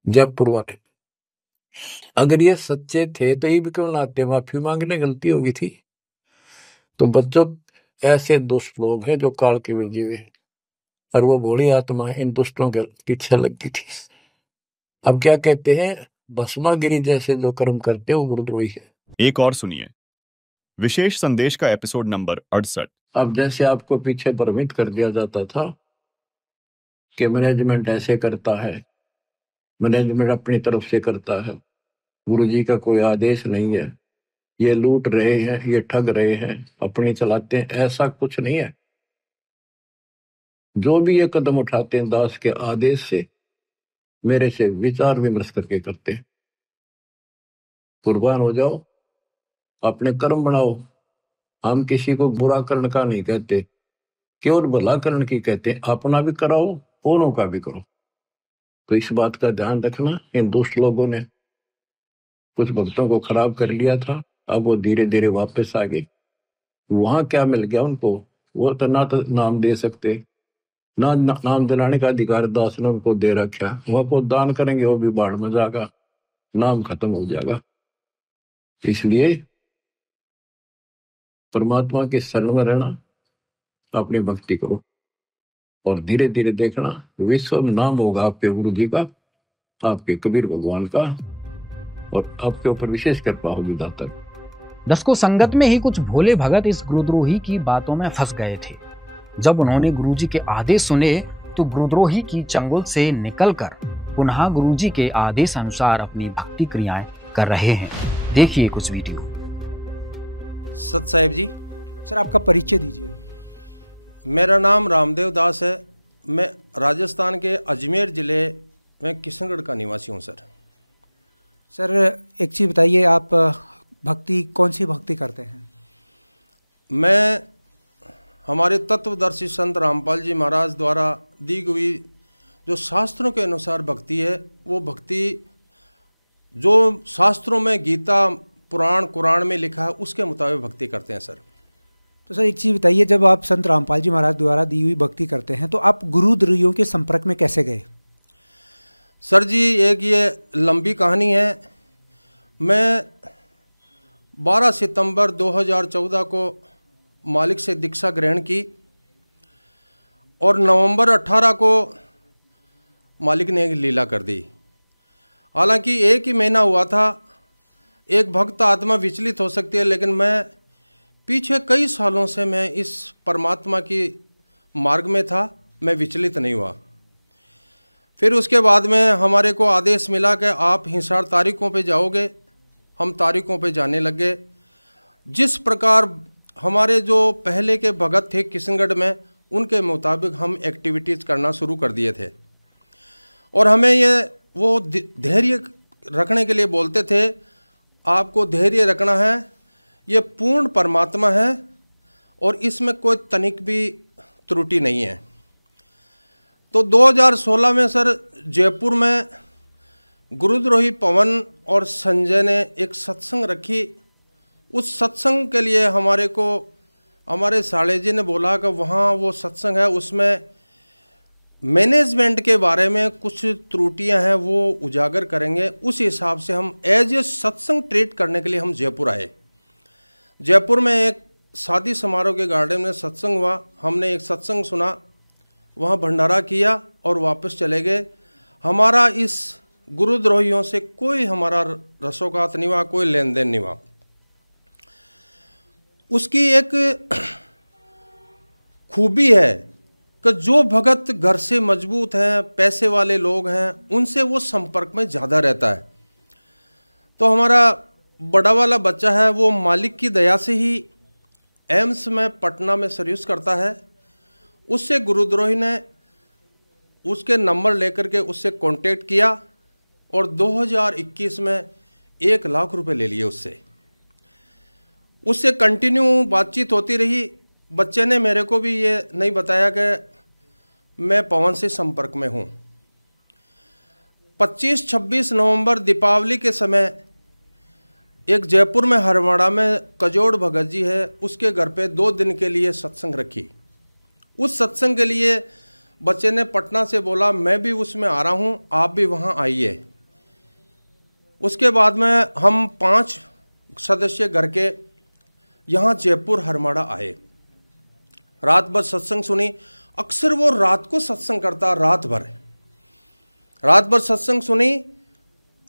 जयपुर वाले, अगर ये सच्चे थे तो ये भी क्यों ना आते? माफी मांगने गलती होगी थी। तो बच्चों, ऐसे दुष्ट लोग हैं जो काल के में जीवे, और वो भोली आत्मा इन दुष्टों के पीछे लग गई थी। अब क्या कहते हैं, भस्मागिरी जैसे जो कर्म करते हैं वो गुरुद्रोही है। एक और सुनिए, विशेष संदेश का एपिसोड नंबर 68। अब जैसे आपको पीछे भ्रमित कर दिया जाता था कि मैनेजमेंट ऐसे करता है, मैनेजमेंट अपनी तरफ से करता है, गुरुजी का कोई आदेश नहीं है, ये लूट रहे हैं, ये ठग रहे हैं, अपनी चलाते हैं, ऐसा कुछ नहीं है। जो भी ये कदम उठाते हैं दास के आदेश से, मेरे से विचार विमर्श करके करते हैं। कुर्बान हो जाओ, अपने कर्म बनाओ। हम किसी को बुरा करने का नहीं कहते, केवल भला करने की कहते हैं। अपना भी कराओ, औरों का भी करो। तो इस बात का ध्यान रखना। इन दुष्ट लोगों ने कुछ भक्तों को खराब कर लिया था, अब वो धीरे धीरे वापस आ गए। वहां क्या मिल गया उनको? वो तो नाम दे सकते, ना नाम दिलाने का अधिकार दास ने उनको दे रखा। वह को दान करेंगे, वो भी बाढ़ में जाएगा, नाम खत्म हो जाएगा। इसलिए परमात्मा के शरण में रहना, अपनी भक्ति करो और धीरे धीरे देखना विश्व में नाम होगा आपके गुरु जी का, आपके कबीर भगवान का, और आपके ऊपर विशेष कृपा होगी दाता। दर्शकों, संगत में ही कुछ भोले भगत इस गुरुद्रोही की बातों में फंस गए थे। जब उन्होंने गुरुजी के आदेश सुने तो गुरुद्रोही की चंगुल से निकलकर पुनः गुरुजी के आदेश अनुसार अपनी भक्ति क्रियाएं कर रहे हैं। देखिए कुछ वीडियो। सत साहिब जी। सर, आपका परिचय दीजिए। मेरा नाम रामदेव दास है। मैं राजस्थान के अजमेर ज़िले में किशनगढ़ का निवासी हूँ सर। सर, एक चीज़ बताइए, आप भक्ति कौन सी भक्ति करते हैं? मैं हमारे तत्वदर्शी संत रामपाल जी महाराज द्वारा दी गई जो शास्त्रों के अनुसार भक्ति है, वो भक्ति जो शास्त्रों में गीता, पुराण, कुरान में लिखा है, उसके मुताबिक भक्ति करते हैं सर। तो सर, एक चीज़ बताइए, जब आप संत रामपाल जी महाराज द्वारा दी हुई भक्ति करते हैं तो आप गुरुद्रोहियों के संपर्क में कैसे गए? सर जी, एक ये लंबी कहानी है। मैं 12 सितंबर 2014 को मालिक से दीक्षा ग्रहण की और नवंबर 18 को मालिक ने एक लीला कर दी। हालांकि एक ही महीना हुआ था। एक भक्त आत्मा विचलित हो सकती है, लेकिन मैं पीछे कई सालों से मैं इस परमात्मा की मार्ग में था, मैं विचलित नहीं हुआ। फिर उसके बाद में हमारे को आदेश मिला कि आप हिसार तारीखों पे जाओगे। हम तारीखों पे जाने लगे। जिस प्रकार हमारे जो पहले के भगत थे किशनगढ़ में, उनके मुताबिक हम एक्टिविटीज़ करना शुरू कर दिए थे। और हमें ये वो धैर्य रखने के लिए बोलते थे, आपको धैर्य रखना है, ये पूर्ण परमात्मा है और इसमें कोई तनिक भी त्रुटि नहीं है। तो 2016 में सर जयपुर में गुरुद्रोही पवन और संजय ने एक सत्संग रखी। उस सत्संग के लिए हमारे साले जी ने बोला कि वहाँ वो सत्संग है, उसमें मैनेजमेंट के बारे में कुछ त्रुटियां हैं, वो उजागर करेंगे। उस हिसाब से हम एज ए सत्संग ट्रीट करने के लिए हम जयपुर आए। जयपुर में एक शादी समारोह के गार्डन में सत्संग हुआ। हमने एक सत्संग सुना, वहाँ भंडारा किया और वापस चले गए। हमारा इस गुरुद्रोहियों से कोई हमारा रसोगात नहीं हुआ, कोई लेन देन नहीं हुआ। उसकी एक खूबी है कि जो भगत घर से मजबूत हैं, पैसे वाले लोग हैं, उनसे वो संपर्क में ज़्यादा रहता है। तो हमारा बड़ा वाला बच्चा है, वो मालिक की दया से ही एम्स में पटना में सर्विस करता है। उससे गुरुद्रोही ने उसके नंबर लेकर के उससे कांटेक्ट किया और 2021 में 1 लाख रुपए ले लिए उससे कंटिन्यू बातचीत होती रही। बच्चे ने मेरे को भी ये नहीं बताया कि मैं पवन से संपर्क में हूँ। 25-26 नवंबर दीपावली के समय एक जयपुर में हरवाड़ा में कजोड़ भगत जी है, उसके घर पे 2 दिन के लिए सत्संग रखी। उस सत्संग के लिए बच्चे ने पटना से बोला, मैं भी उसमें आ रहा हूँ, आप भी वहाँ आइए। उसके बाद में हम 5 सदस्य घर के यहाँ जयपुर हरवाड़ा आए। रात भर सत्संग सुनी। अक्सर वो रात को सत्संग करता, रात भर सत्संग सुनी।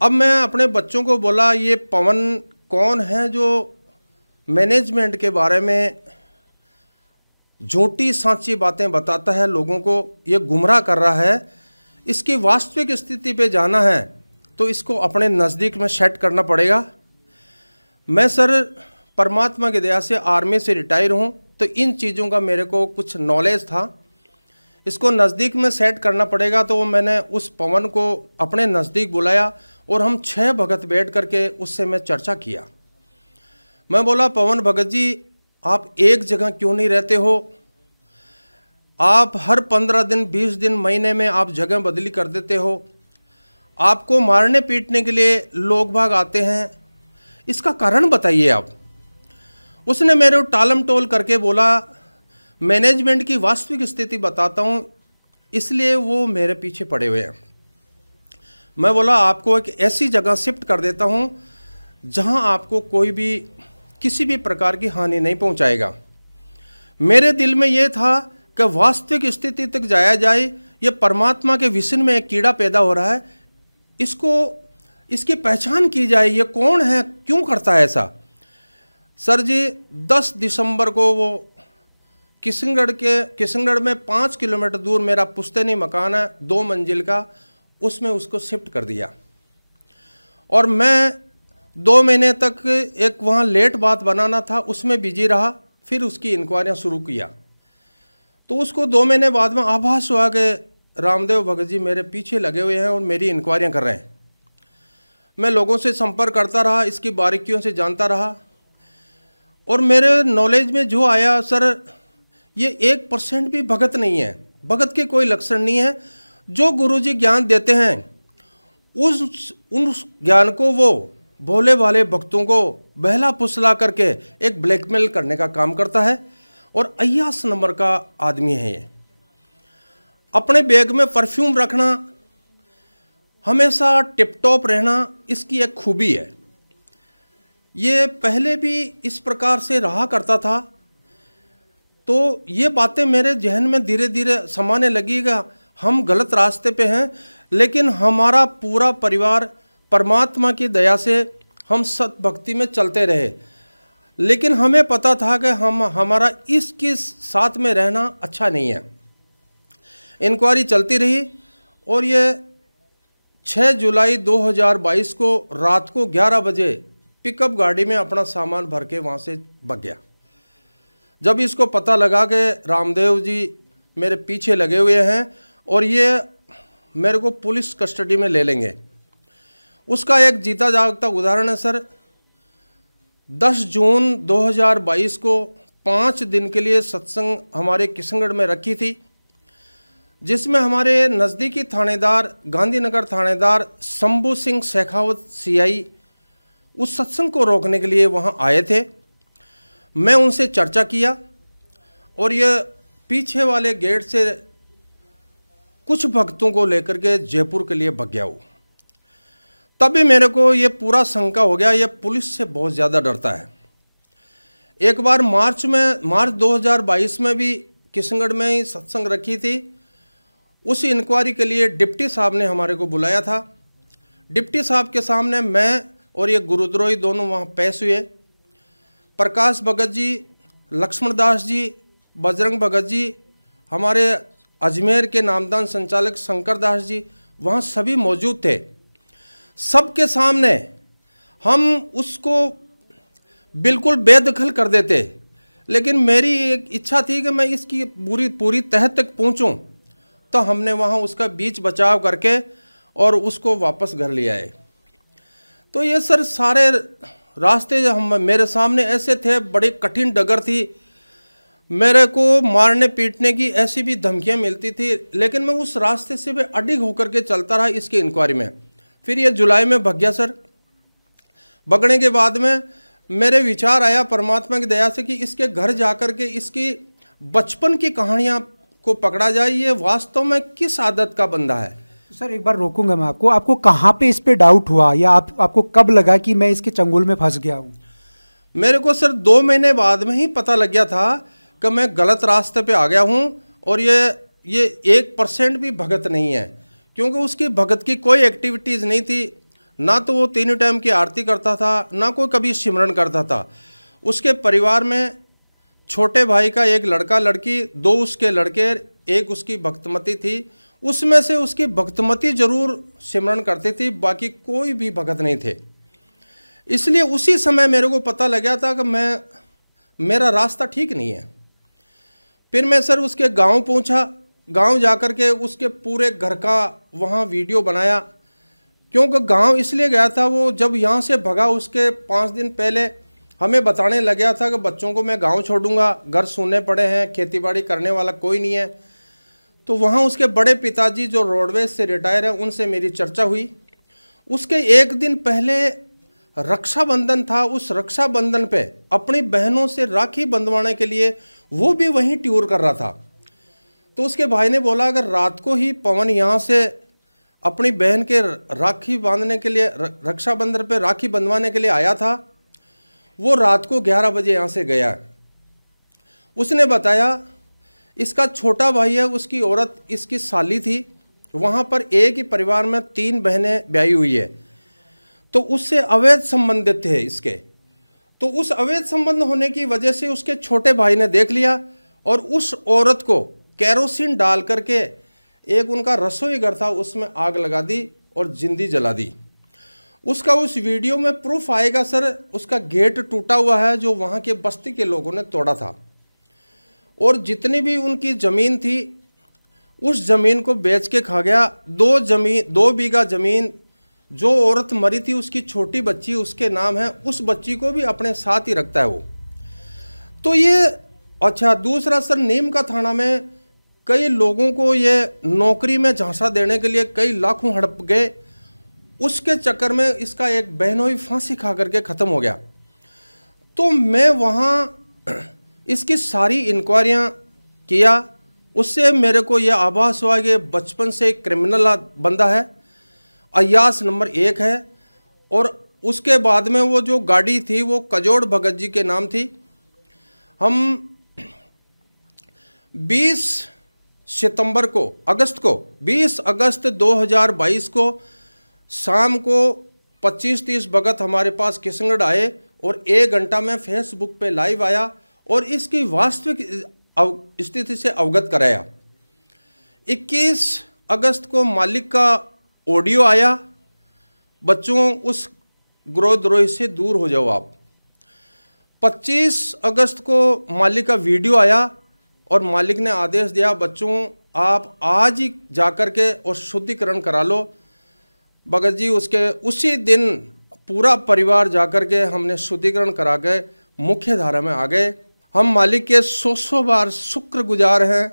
अब मैं अपने बच्चों को बोला, ये पवन कौन है जो मैनेजमेंट के बारे में झूठी सांची बातें बताता है, लोगों को ये गुमराह कर रहा है। इसकी वास्तविक स्थिति पे जाना है तो इसको अपने नज़दीक में सेट करना पड़ेगा। मैं सर परमात्मा की दया से आर्मी से रिटायर हूँ, तो इन चीज़ों का मेरे को कुछ नॉलेज था। इसको नज़दीक में सेट करना पड़ेगा। तो मैंने उस पवन को अपने नज़दीक बुलाया और हम 6 भगत बैठ करके उससे मैं चर्चा किया। मैं बोला, पवन भगत जी, आप एक जगह क्यों नहीं रहते हो? आप हर 15 दिन 20 दिन महीने में आप जगह बदली कर देते हो। आपको मारने पीटने के लिए लोग भाग आते हैं, इसका कारण बताइए आप। उसने मेरे टालम टोल करके बोला, मैनेजमेंट की वास्तविक स्थिति बताता हूँ, इसलिए वो मेरे पीछे पड़े हुए हैं। मैं बोला, आपको एक ऐसी जगह शिफ्ट कर देता हूँ जहाँ आपको कोई भी किसी भी प्रकार की हानि नहीं पहुँचाएगा। मेरे दिल में ये था कि वास्तविक स्थिति तक जाया जाए। ये परमात्मा के विषय में एक कीड़ा पैदा हो रहा है, इसकी पहचान की जाए, ये कौन है, क्यों करता है ऐसा। सर जी 10 दिसंबर को वो किशनगढ़ में 5 किलोमीटर दूर मेरा पुश्तैनी मकान है 2 मंजिल का, उसमें उसको शिफ्ट कर दिया। और मैं 2 महीने तक एक वहाँ लेट बात बनाना था, उसमें बिजी रहा। फिर उसकी इंक्वायरियाँ शुरू किया तो उसको 2 महीने बाद में आभास हुआ कि रामदेव भगत जी मेरे पीछे लगे हुए हैं और मेरी इंक्वायरियाँ कर रहे हैं। मैं लोगों से संपर्क करता रहा, इसकी बारीकियों से जानता रहा और मेरे नॉलेज में जो आया, सर ये 1% भी भगत नहीं है, भगत के कोई लक्षण नहीं है। जो गुरुजी ज्ञान देते हैं उस ज्ञान को वो भोले भाले भक्तों को बहला फुसला करके एक ब्लैकमेल करने का काम करता है और अय्यास नंबर का आदमी है ये। अपने बैग में परफ्यूम रखना, हमेशा टिप टॉप रहना, इसकी एक खूबी है। ये पहले भी इस प्रकार से रहा करता था। तो ये बातें मेरे जहन में धीरे धीरे समाने लगीगा। हम गलत रास्ते पे हैं, लेकिन हमारा पूरा परिवार परमात्मा की दया से हम सत भक्ति में चलते रहे। लेकिन हमें पता था कि हमारा इसके साथ में रहना अच्छा नहीं है। इंक्वायरी चलती रही और ये 6 जुलाई 2022 को रात को 11 बजे पिकअप गाड़ी में अपना सामान भर के वहाँ से भाग गया। जब इसको पता लगा कि रामदेव जी मेरे पीछे लगे हुए हैं और ये मेरे को पुलिस कस्टडी में ले लेंगे, उसका एक जीता जागता उदाहरण है सर। 10 जून 2022 को 5 दिन के लिए सत्संग हमारे किशनगढ़ में रखी थी, जिसमें हमारे नज़दीकी थानेदार गांधीनगर थानेदार शंभू सिंह शेखावत सीआई उस सत्संग को रोकने के लिए वहां आए थे। मैं उनसे चर्चा किया और ये पीछे वाले गेट से कुछ भक्तों को लेकर के जयपुर के लिए भाग गया वो। तभी मेरे को ये पूरा शंका हो गया, ये पुलिस से बहुत ज़्यादा डरता है। एक बार मार्च 2022 में भी किशनगढ़ में ही सत्संग रखी थी। उस इंक्वायरी के लिए डिप्टी साहब ने हमारे को बुलाया था। डिप्टी साहब के सामने मैं और ये गुरुद्रोही दोनों वहाँ पेश हुए। प्रकाश भगत जी, लक्ष्मण दास जी, बजरंग भगत जी, हमारे अजमेर के नामदान संचालक शंकर दास जी वहाँ सभी मौजूद थे। सबके सामने हम उसको बिल्कुल बेदखल कर देते, लेकिन मेरी एक इच्छा थी कि मैं इसकी पूरी तह तक पहुँचूँ। तो हमने वहाँ उसका बीच बचाव करके और उसको वापस घर ले आए। तो ये सर सारे रास्ते मेरे सामने ऐसे थे, बड़ी कठिन डगर थी। मेरे को मारने पीटने की ऐसी भी धमकियाँ मिलती थी, लेकिन मैं उस रास्ते से भी अडिग होकर के चलता रहा इसकी इंक्वायरी में। फिर ये जुलाई में भाग गया सर। भगने के बाद में मेरे विचार आया परमात्मा की दया से कि इसके घर जाकर के इसकी बचपन की कहानियाँ को पकड़ा जाए, ये वास्तव में किस आदत का बंदा है। तो सर एक बार रोकूंगा मैं आपको कहाँ पे इस पे डाउट हुआ या आपको कब लगा कि मैं इसके चंगुल में फंस गया हूँ? मेरे को सर 2 महीने बाद में ही पता लग गया था कि मैं गलत रास्ते पे आ गया हूँ और ये 1% भी भगत नहीं है, क्योंकि उसकी भगत की कोई एक्टिविटीज़ नहीं थी। ना तो वो 3 टाइम की आरती करता था, ना कोई कभी सिमरन करता था। उसके परिवार में छोटे भाई का एक लड़का लड़की, 2 उसके लड़के, एक उसकी भक्तमती थी। उसमें से उसकी भक्तमती जरूर सिमरन करती थी, बाकी कोई भी भगत नहीं थे। इसलिए उसी समय मेरे को पता लग गया था कि मेरा रास्ता ठीक नहीं है। फिर मैं सर उसके गांव पहुंचा। गांव जाकर के उसके पूरे घर का वहां वीडियो बनाया, क्योंकि गांव इसलिए गया था, वो जब यहाँ से भगा उसके 5 दिन पहले हमें बताने लग गया था कि बच्चों को मैं गांव छोड़ूंगा, घर सूने पड़े हैं, खेतीबाड़ी करने वाला कोई नहीं है। तो वहाँ उसके बड़े पिताजी जो रोडवेज से रिटायर हैं, उनसे मेरी चर्चा हुई। उसके 1 दिन पहले रक्षाबंधन था। उस रक्षाबंधन पे अपनी बहनों से राखी बंधवाने के लिए वो भी वहीं टूर कर रहा था। तो उसके भाई ने बोला अगर रात को ही पवन यहाँ से अपनी बहन के राखी बांधने के लिए, रक्षाबंधन पे राखी बंधवाने के लिए आया था, वो रात को 11 बजे यहाँ से गया। उसने बताया इसका छोटा भाई है, उसकी औरत इसकी साली थी, वहाँ पर एक ही परिवार में 3 बहनें ब्याही हुई है, तो उससे अवैध संबंधित थे इसके। तो उस अवैध संबंध होने की वजह से उसके छोटे भाई ने देख लिया और उस औरत को कैरोसिन डाल करके, एक उनका रसोई घर था उसमें आग लगा दी और जिंदी जला दी। उसका उस वीडियो में प्रूफ आएगा सर, उसका गेट टूटा हुआ है जो वहाँ के बस्ती के लोगों ने तोड़ा था, और जितनी भी उनकी ज़मीन थी उस ज़मीन को बेच के खा गया। 2 बीघा ज़मीन जो औरत मरी थी उसकी छोटी बच्ची उसके नाम है, उस बच्ची को भी अपने साथ ही रखता है वो। तो ये अच्छा, दूसरा सर नीम का थाना में कई लोगों को ये नौकरी में झांसा देने के लिए कई लाखों हड़प गए, उसके चक्कर में इसका एक बहनोई फांसी खा करके ख़त्म हो गया। तो मैं वहाँ इसकी सारी इंक्वायरियाँ किया, उससे मेरे को ये आभास हुआ कि बचपन से क्रिमिनल बंदा है, अयास नंबर 1 है। और उसके बाद में वो जो गाड़ी थी वो कजोड़ भगत जी के नाम थी। हम 20 अगस्त 2022 को शाम को 25-30 भगत हमारे पास किशनगढ़ आए और 1 घंटा में फेसबुक पे लाइव आया और इसकी वास्तविक स्थिति से अवगत कराया। 21 अगस्त को मालिक का ऑडियो आया, बच्चों उस गिरोहद्रोही से दूर हो जाओ आप। 25 अगस्त को मालिक का वीडियो आया और मालिक ने आदेश दिया बच्चों आप आज ही जाकर के और शुद्धिकरण करा लो। भगत जी उसके उसी दिन पूरा परिवार जाकर के हमने शुद्धिकरण करा के मुख्य धारा में आ गए। हम मालिक के 100 बार शुक्रगुजार हैं।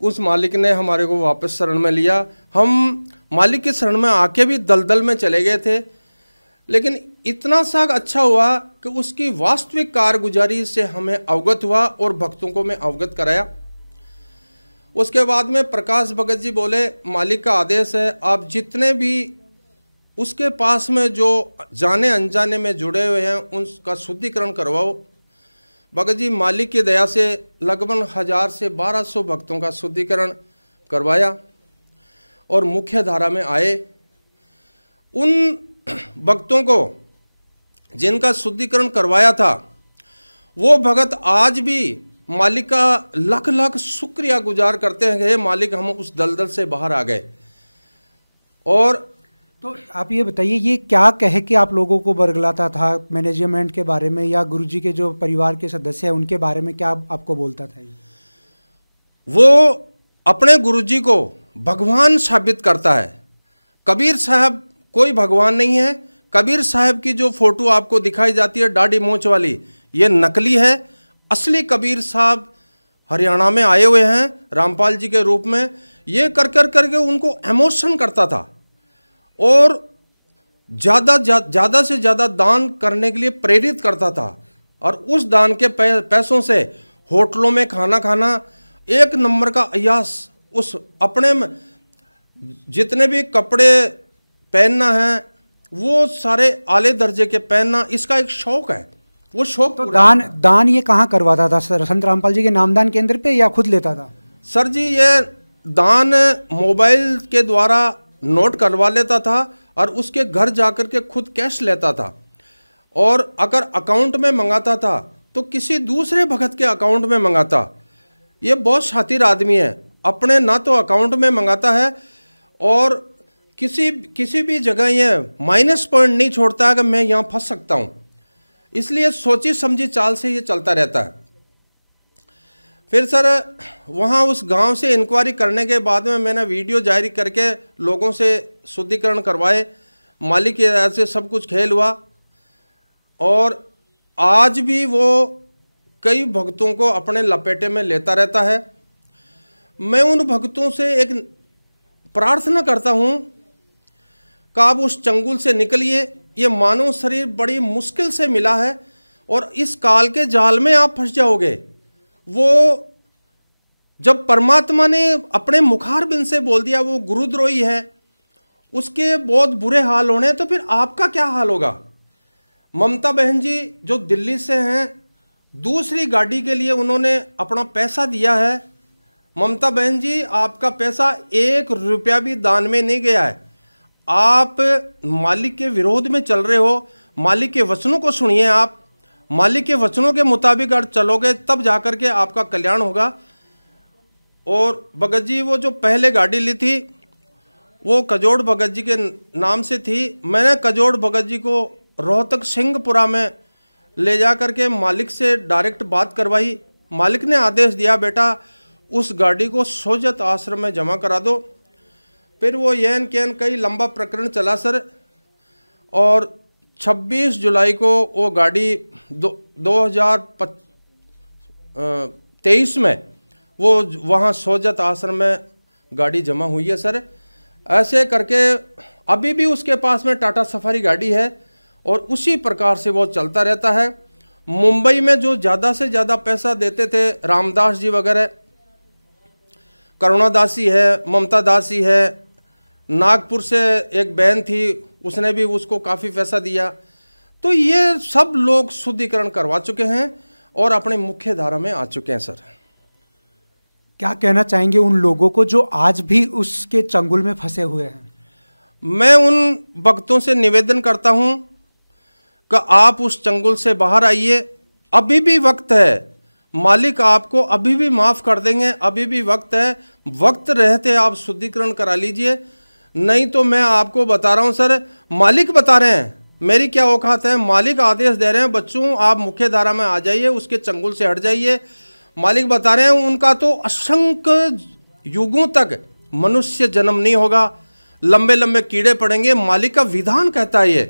उस मालिक ने हमारे को वापस शरण में लिया। हम मालिक के शरण में आके भी दलदल में चले गए थे, लेकिन इतना सा अच्छा हुआ कि उसकी वास्तविक कारगुजारी से हमें अवगत हुआ और भक्तों को मैं अवगत कराया। उसके बाद में प्रकाश भगत जी बोले मालिक का आदेश है आप जितने भी उसके पास में जो जाने अनजाने में जुड़े हुए हैं उनका शुद्धिकरण करवाओ। भगत जी मालिक की दया से लगभग 1000 से 1200 भक्तों का शुद्धिकरण करवाया और मुख्य धारा में आए। उन भक्तों को जिनका शुद्धिकरण करवाया था वो भगत आज भी मालिक का लाख लाख शुक्रिया गुजार करते हैं कि हे मालिक हम उस दलदल से बाहर आ गए। और तो आप ये बताइए ये क्या कह के आप लोगों को बरगलाता था मैनेजमेंट के बारे में या गुरुजी के जो परिवार के सदस्य हैं उनके बारे में क्या आपको बोलता था? वो अपने गुरुजी को भगवान साबित करता है। कबीर साहब कोई भगवान नहीं है। कबीर साहब की जो फोटो आपको दिखाई जाती है दाढ़ी मूंछ वाली, ये नकली है। असली कबीर साहब हरियाणा में आए हुए हैं रामपाल जी के रूप में। ये कर करके उनको इमोशन करता था और ज़्यादा से ज़्यादा दान करने के लिए प्रेरित करता था। और उस दान के पैसों से होटलों में खाना खाना, 1 नंबर का अयास। उस अपने में जितने भी कपड़े पहनना है वो सारे आले दर्जे के पहनना, इसका एक शौक है। वो शौक तो दान ये कहाँ करवाता था सर? संत रामपाल जी के नामदान केंद्र पे या खुद लेता था? सर जी ये दान मोबाइल के द्वारा नोट करवा लेता था और उसके घर जाकर के खुद कैश लेता था। और अगर अकाउंट में मंगाता था तो किसी दूसरे भगत के अकाउंट में मंगाता। ये बहुत शातिर आदमी है, अपने ना तो अकाउंट में मंगाता है और किसी भी जगह ये माइनस पॉइंट नहीं छोड़ता है कि मैं यहाँ फंस सकता हूँ। इसलिए सोची समझी चाल से ये चलता रहता है। फिर सर वहाँ उस गांव से इंक्वायरी करने के बाद में मैंने वीडियो जारी करके लोगों से शुद्धिकरण करवाए, मालिक की राय से सब कुछ खेल हुआ। और आज भी वो कई भक्तों को अपने लपेटे में लेता रहता है। मैं उन भक्तों से एक प्रार्थना करता हूँ कि आप उस चंगुल से निकलिए। ये मानव शरीर बड़ी मुश्किल से मिला है और इस काल के जाल में आप फंस जाओगे। वो जब परमात्मा ने अपने मुखारबिंद से बोल दिया वो गुरुद्रोही है, उसके बहुत बुरे हाल होने, तो फिर आपका क्या हाल होगा। ममता बहन जी जो दिल्ली से हैं, दूसरी गाड़ी के लिए उन्होंने अपना पैसा दिया है। ममता बहन जी आपका पैसा 1 रुपया भी दान में नहीं गया है। आप मालिक के विरोध में चल रहे हो। मालिक के वचनों को सुनिए। आप मालिक के वचनों के मुताबिक अगर चलोगे तब जाकर के आपका कल्याण होगा। और भगत जी वो जो पहले गाड़ी ली थी वो कजोड़ भगत जी के नाम से थी। मैंने कजोड़ भगत जी को रोहतक सिंहपुरा में ले जा करके मालिक से डायरेक्ट बात करवाई। मालिक ने आदेश दिया बेटा उस गाड़ी को सोजत आश्रम में जमा करा दो। फिर वो येन केन कई लंबा प्रकरण चला सर, और 26 जुलाई को वो गाड़ी 2023 में वो वहाँ सोजत आश्रम में गाड़ी जमा हुई है सर। ऐसे करके अभी भी उसके पास में टाटा सफारी गाड़ी है और उसी प्रकार से वो चलता रहता है। मुंबई में जो ज़्यादा से ज़्यादा पैसा देते थे रामदास जी वगैरह, करुणादासी है, ममता दासी है, नागपुर से एक बहन थी उसने भी उसको काफ़ी पैसा दिया। तो ये सब लोग शुद्धिकरण करवा चुके हैं और अपने मुख्य धारा में आ चुके हैं सर। क्या कहना चाहेंगे उन लोगों को जो आज भी उसके चंगुल में फंसे हुए हैं? मैं उन भक्तों से निवेदन करता हूं कि आप उस चंगुल से बाहर आइए। अभी भी वक्त है, मालिक आपको अभी भी माफ़ कर देंगे। अभी भी वक्त है, वक्त रहते आप शुद्धिकरण करा लीजिए। नहीं तो मैं आपको बता रहा हूं सर, मालिक बता रहे हैं, मेरी क्या औकात है। मालिक आदेश दे रहे हैं बच्चों आप मुख्य धारा में आ जाइए, उसके चंगुल से हट जाइए। मालिक बता रहे हैं उनका तो असंख्य युगों तक मनुष्य जन्म नहीं होगा, लंबे लंबे कीड़े पड़ेंगे। मालिक का विधान कहता है ये।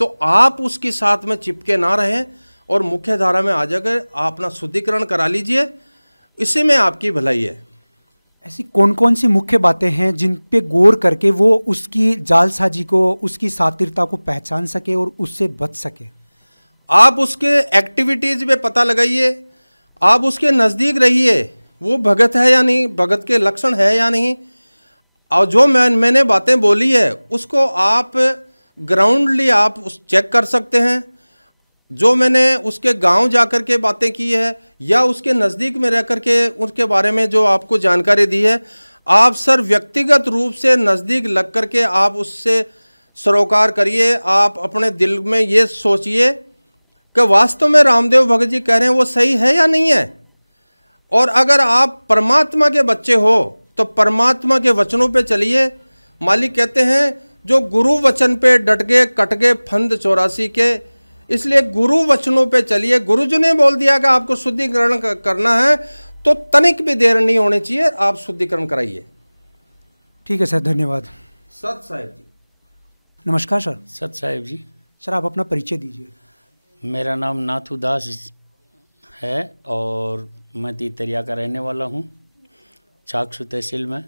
तो आप उसके साथ में चिपके ना रहें और मुख्य धारा में आ जाकर आप अपना शुद्धिकरण करा लीजिए। इसी में आपकी भलाई है। ऐसी कौन कौन सी मुख्य बातें हैं जिन पे गौर करके वो उसकी जालसाजी को, उसकी सातिरता को पहचान सके और उससे बच सके? आप उसके एक्टिविटीज़ में पता लगाइए, आप उसके नज़दीक रहिए, वो भगत है या नहीं, भगत के लक्षण है या नहीं। और जो मैंने बातें बोली है उसको आप ग्राउंडली आप उस चेक कर सकते हैं। जो मैंने उसके गांव जाकर के बातें की है या उसके नज़दीक में रह कर के उसके बारे में जो आपको जानकारी दी है, आप सर व्यक्तिगत रूप से नज़दीक लग कर के आप उससे सरोकार करिए। आप अपने दिल में ये सोचिए कि वास्तव में रामदेव भगत जी कह रहे हैं वो सही है या नहीं है। और अगर आप परमात्मा के बच्चे हो तो परमात्मा के वचनों पे चलिए। मालिक कहते हैं जो गुरु वचन पे डट गए कट गए फंद 84 के। इसलिए गुरु वचनों पे चलिए। गुरु जी ने बोल दिया कि आपको शुद्धिकरण करना है तो तनिक भी देर नहीं होनी चाहिए, आप शुद्धिकरण कराइए। ठीक है सर, धन्यवाद। सत साहेब जी। नमस्कार सर। सत साहेब जी। सर आप अपना परिचय दीजिए। मेरा नाम नाथू दास है और मैं तीतरिया का रहने वाला हूँ, चाकसू तहसील में।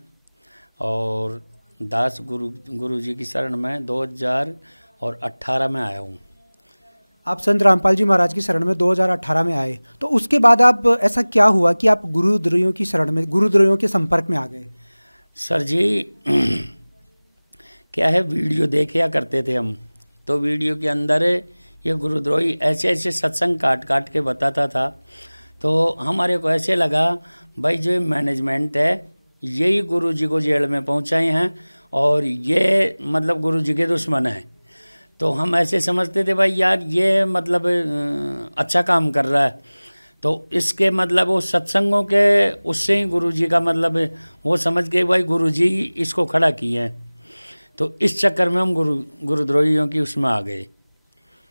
और दास गुरु जी की शरण में 2018 में आया हूँ। आप संत रामपाल जी महाराज की शरण में 2018 में आए, तो उसके बाद आप ऐसा क्या हुआ कि आप गुरुद्रोहियों की शरण में, गुरुद्रोहियों के संपर्क में आ गए? सर जी क्या है, वीडियो देखा करते थे हम, तो वीडियो के अंदर ये गुरुद्रोही ऐसे ऐसे सत्संग काट काट के बताता था। तो हमारे को ऐसे लगा भाई जो मैनेजमेंट है यही गुरु जी को जेल में पहुंचाए हैं और ये मतलब गुरु जी के दुश्मन हैं। तो हम ऐसे समझते थे भाई यार ये मतलब अच्छा काम कर रहा है, तो इसके मतलब वो सत्संगों के उससे ही गुरुजी का मतलब वो समझ के भाई गुरुजी इसको खड़ा किए हैं। तो इस चक्कर में हम गुरुद्रोहियों की उसमें आ गए।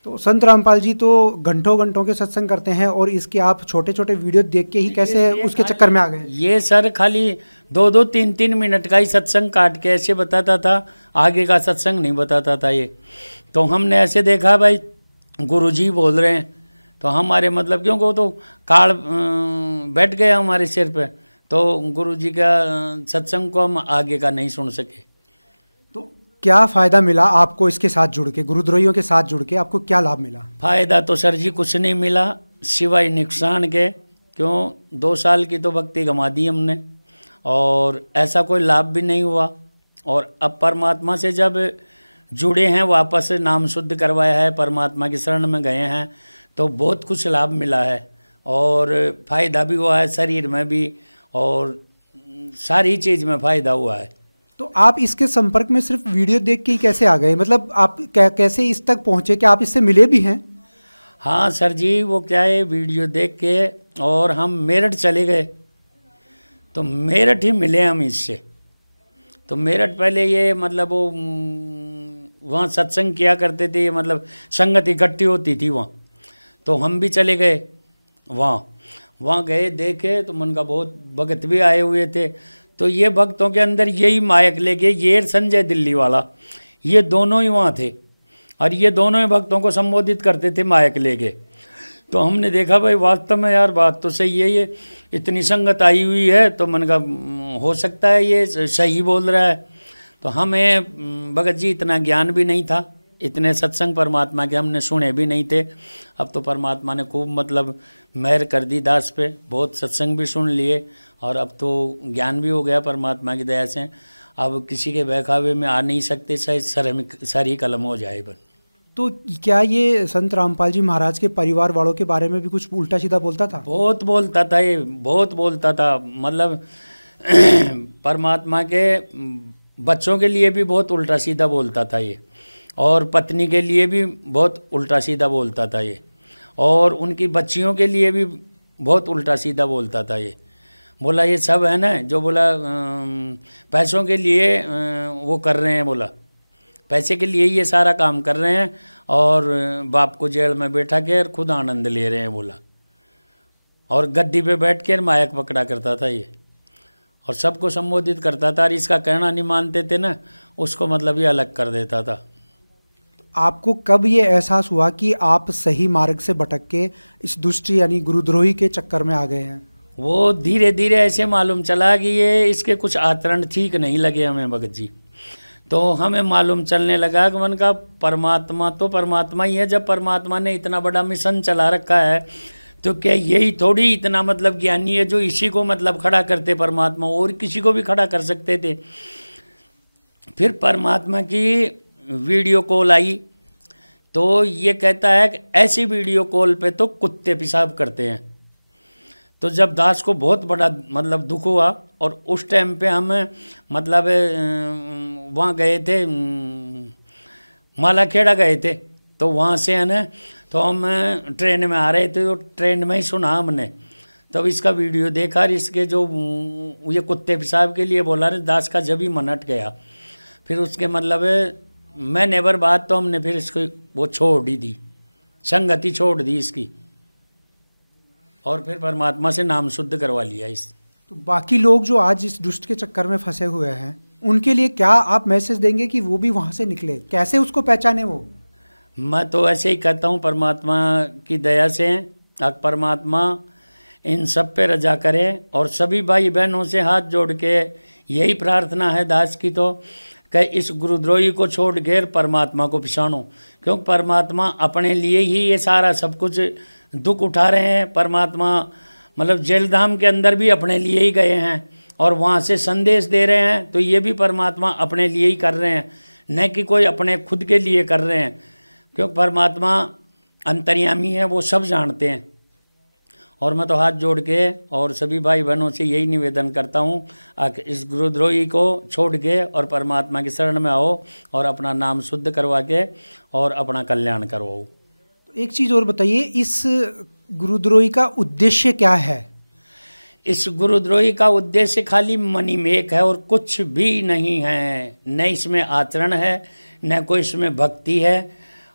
तो संत रामपाल जी तो घंटों घंटों के सत्संग करते हैं और इसके आप छोटे छोटे वीडियो देख के ही कैसे उसके चक्कर में आ गए? ये सर खाली 2-2, 3-3 मिनट का ही सत्संग काट के ऐसे बताता था, आगे का सत्संग नहीं बताता था ये। तो हमने ऐसे देखा भाई गुरुजी बोल रहे हैं, तो हमारे मतलब क्यों को तो काल बैठ गया हमारे सिर पे, तो गुरुजी का सत्संग को हम आगे का नहीं सुन सके। क्या फ़ायदा मिला आपको इसके साथ जुड़ के, गुरुद्रोहियों के साथ जुड़ के आपको क्या लाभ मिला? फ़ायदा तो सर जी कुछ नहीं मिला सिवाय नुकसान के। क्यों 2 साल की तो भक्ति गंवा दी हमने और ऐसा कोई लाभ भी नहीं हुआ। और अब परमात्मा से जब जुड़े हैं, वापस नाम शुद्ध करवाया है, परमात्मा की शरण में गए हैं, तो बहुत कुछ लाभ मिला है और फ़ायदा भी हुआ है शरीर में भी और सारी चीज़ में फ़ायदा हुआ है। तो आप इसके संपर्क में सिर्फ वीडियो देख के ही कैसे आ गए? मतलब आप कैसे इस तक पहुंचे कि आप इससे मिले भी हैं? हाँ सर जी, वो क्या है वीडियो देख के और हम मेरठ चले गए, तो मेरठ ही मिले हम इससे। तो मेरठ पहले ये मतलब वो वहाँ सत्संग किया करते थे, मतलब संगत इकट्ठी होती थी वहाँ, तो हम भी चले गए वहाँ गए, देखे तो मन का बहुत भगत भी आए हुए थे। तो ये भक्तों के अंदर यही मायक लेके ये संजय दिल्ली वाला, ये दोनों ही वहाँ थे और ये दोनों ही भक्तों को संबोधित करते थे मायक लेके। तो हमने देखा भाई वास्तव में यार बात तो सही है, ये इतनी संगत आई हुई है, तो मन का हो सकता है ये सही बोल रहा है। तो हमें भगत जी इतना ज्ञान भी नहीं था, इतने सत्संग परमात्मा के हमने सुने भी नहीं थे। अब तो परमात्मा ने खूब मतलब मेहर कर दी दास पे, बहुत सत्संग भी सुन लिए और अब तो ज्ञान भी हो गया परमात्मा की दया से। अब किसी के बहकावे में आ नहीं सकते, शायद सर ही कलम हो जाए बन। तो क्या ये संत रामपाल जी महाराज के परिवार वालों के बारे में भी कुछ उल्टा सीधा बोलता था? बहुत बोलता था ये, बहुत बोलता था। मतलब परमात्मा के बच्चों के लिए भी बहुत उल्टा सीधा बोलता था ये, और पत्नी के लिए भी बहुत उल्टा सीधा बोलता था ये, और उनकी बच्चियों के लिए भी बहुत उल्टा सीधा बोलता था ये। बोला ये सब है ना जो बोला पैसों के लिए वो कर रहे हैं, बोला पैसे के लिए ये सारा काम कर रहे हैं और बाप को जेल में बैठा के खुद आनंद ले रहे हैं, बोला। और गद्दी पे बैठ कर मायक पकड़ा करता था ये और सबको संबोधित करता था, और इसका कहना नहीं मानते थे ना, उसको मतलब ये अलग कर देता था। आपको कब ये एहसास हुआ कि आप सही मार्ग से भटक के इस दुष्ट यानी गुरुद्रोही के चक्कर में आ गए हैं? वो धीरे धीरे ऐसे मालूम चला कि ये इसके कुछ आचरण ठीक नहीं लगे हमें भगत जी। तो हमें मालूम चलने लगा कि मन का परमात्मा तो परमात्मा ही है। जब परमात्मा ने इतना बड़ा मिशन चला रखा है तो क्या यही थोड़ी इतना मतलब ज्ञानी है जो इसी को मतलब खड़ा करते परमात्मा, और किसी को भी खड़ा कर सकते थे। फिर परमात्मा की वीडियो कॉल आई तो ये कहता है कि ऐसी वीडियो कॉल पे तो कुत्ते पेशाब करते हैं। तो जब दास को बहुत बड़ा मतलब दुख हुआ और उस टाइम पे हम मतलब वहाँ गए थे, मालाखेड़ा गए थे, तो वहाँ से है ना तो हम ट्रेन में आ रहे थे, तो ट्रेन में ही सुना हमने। तब इसका वीडियो देखा और इसके जो ये कुत्ते पेशाब के लिए बोला ना, दास का जब ही मन हट गया। फिर उसके मतलब मैं नेवर बात तो हमने फिर इसको वो छोड़ ही दी, संगति छोड़ दी इसकी, और फिर परमात्मा से नाम शुद्ध करवा लिया इस। तो बाकी लोग जो आज इस दुष्ट के चक्कर में फंसे हुए हैं उनके लिए क्या आप मैसेज देंगे कि वो भी वहाँ से निकले, कैसे उसको पहचाने? वो मैं तो ऐसे ही कहता हूँ परमात्मा की दया से अब परमात्मा इन सब पे रजा करे, और सभी भाई बहनों से हाथ जोड़ के यही प्रार्थना है दास की तो कि इस गुरुद्रोही को छोड़ कर परमात्मा को पिछाड़ो, क्योंकि परमात्मा अपने लिए ही ये सारा सब कुछ दुख उठा रहे हैं। परमात्मा मतलब जेलधाम के अंदर भी अपने लिए ही गए हैं और वहाँ से संदेश दे रहे हैं, तो ये भी परमात्मा अपने लिए ही कर रहे हैं, न कि कोई अपने खुद के लिए कर रहे हैं, क्योंकि परमात्मा अंतर्यामी है, वो सब जानते हैं। और मैं तो हाथ जोड़ के और सभी भाई बहनों से यही निवेदन करता हूँ इस गुरुद्रोही को छोड़ के और परमात्मा की शरण में आओ और अपना नाम शुद्ध करवा के और अपना कल्याण करवाओ। एक चीज़ और बताइए, इस गुरुद्रोही का उद्देश्य क्या है? इस गुरुद्रोही का उद्देश्य खाली मनी मेक है और कुछ भी नहीं है। न इसमें आचरण है, न कोई इसमें भक्ति है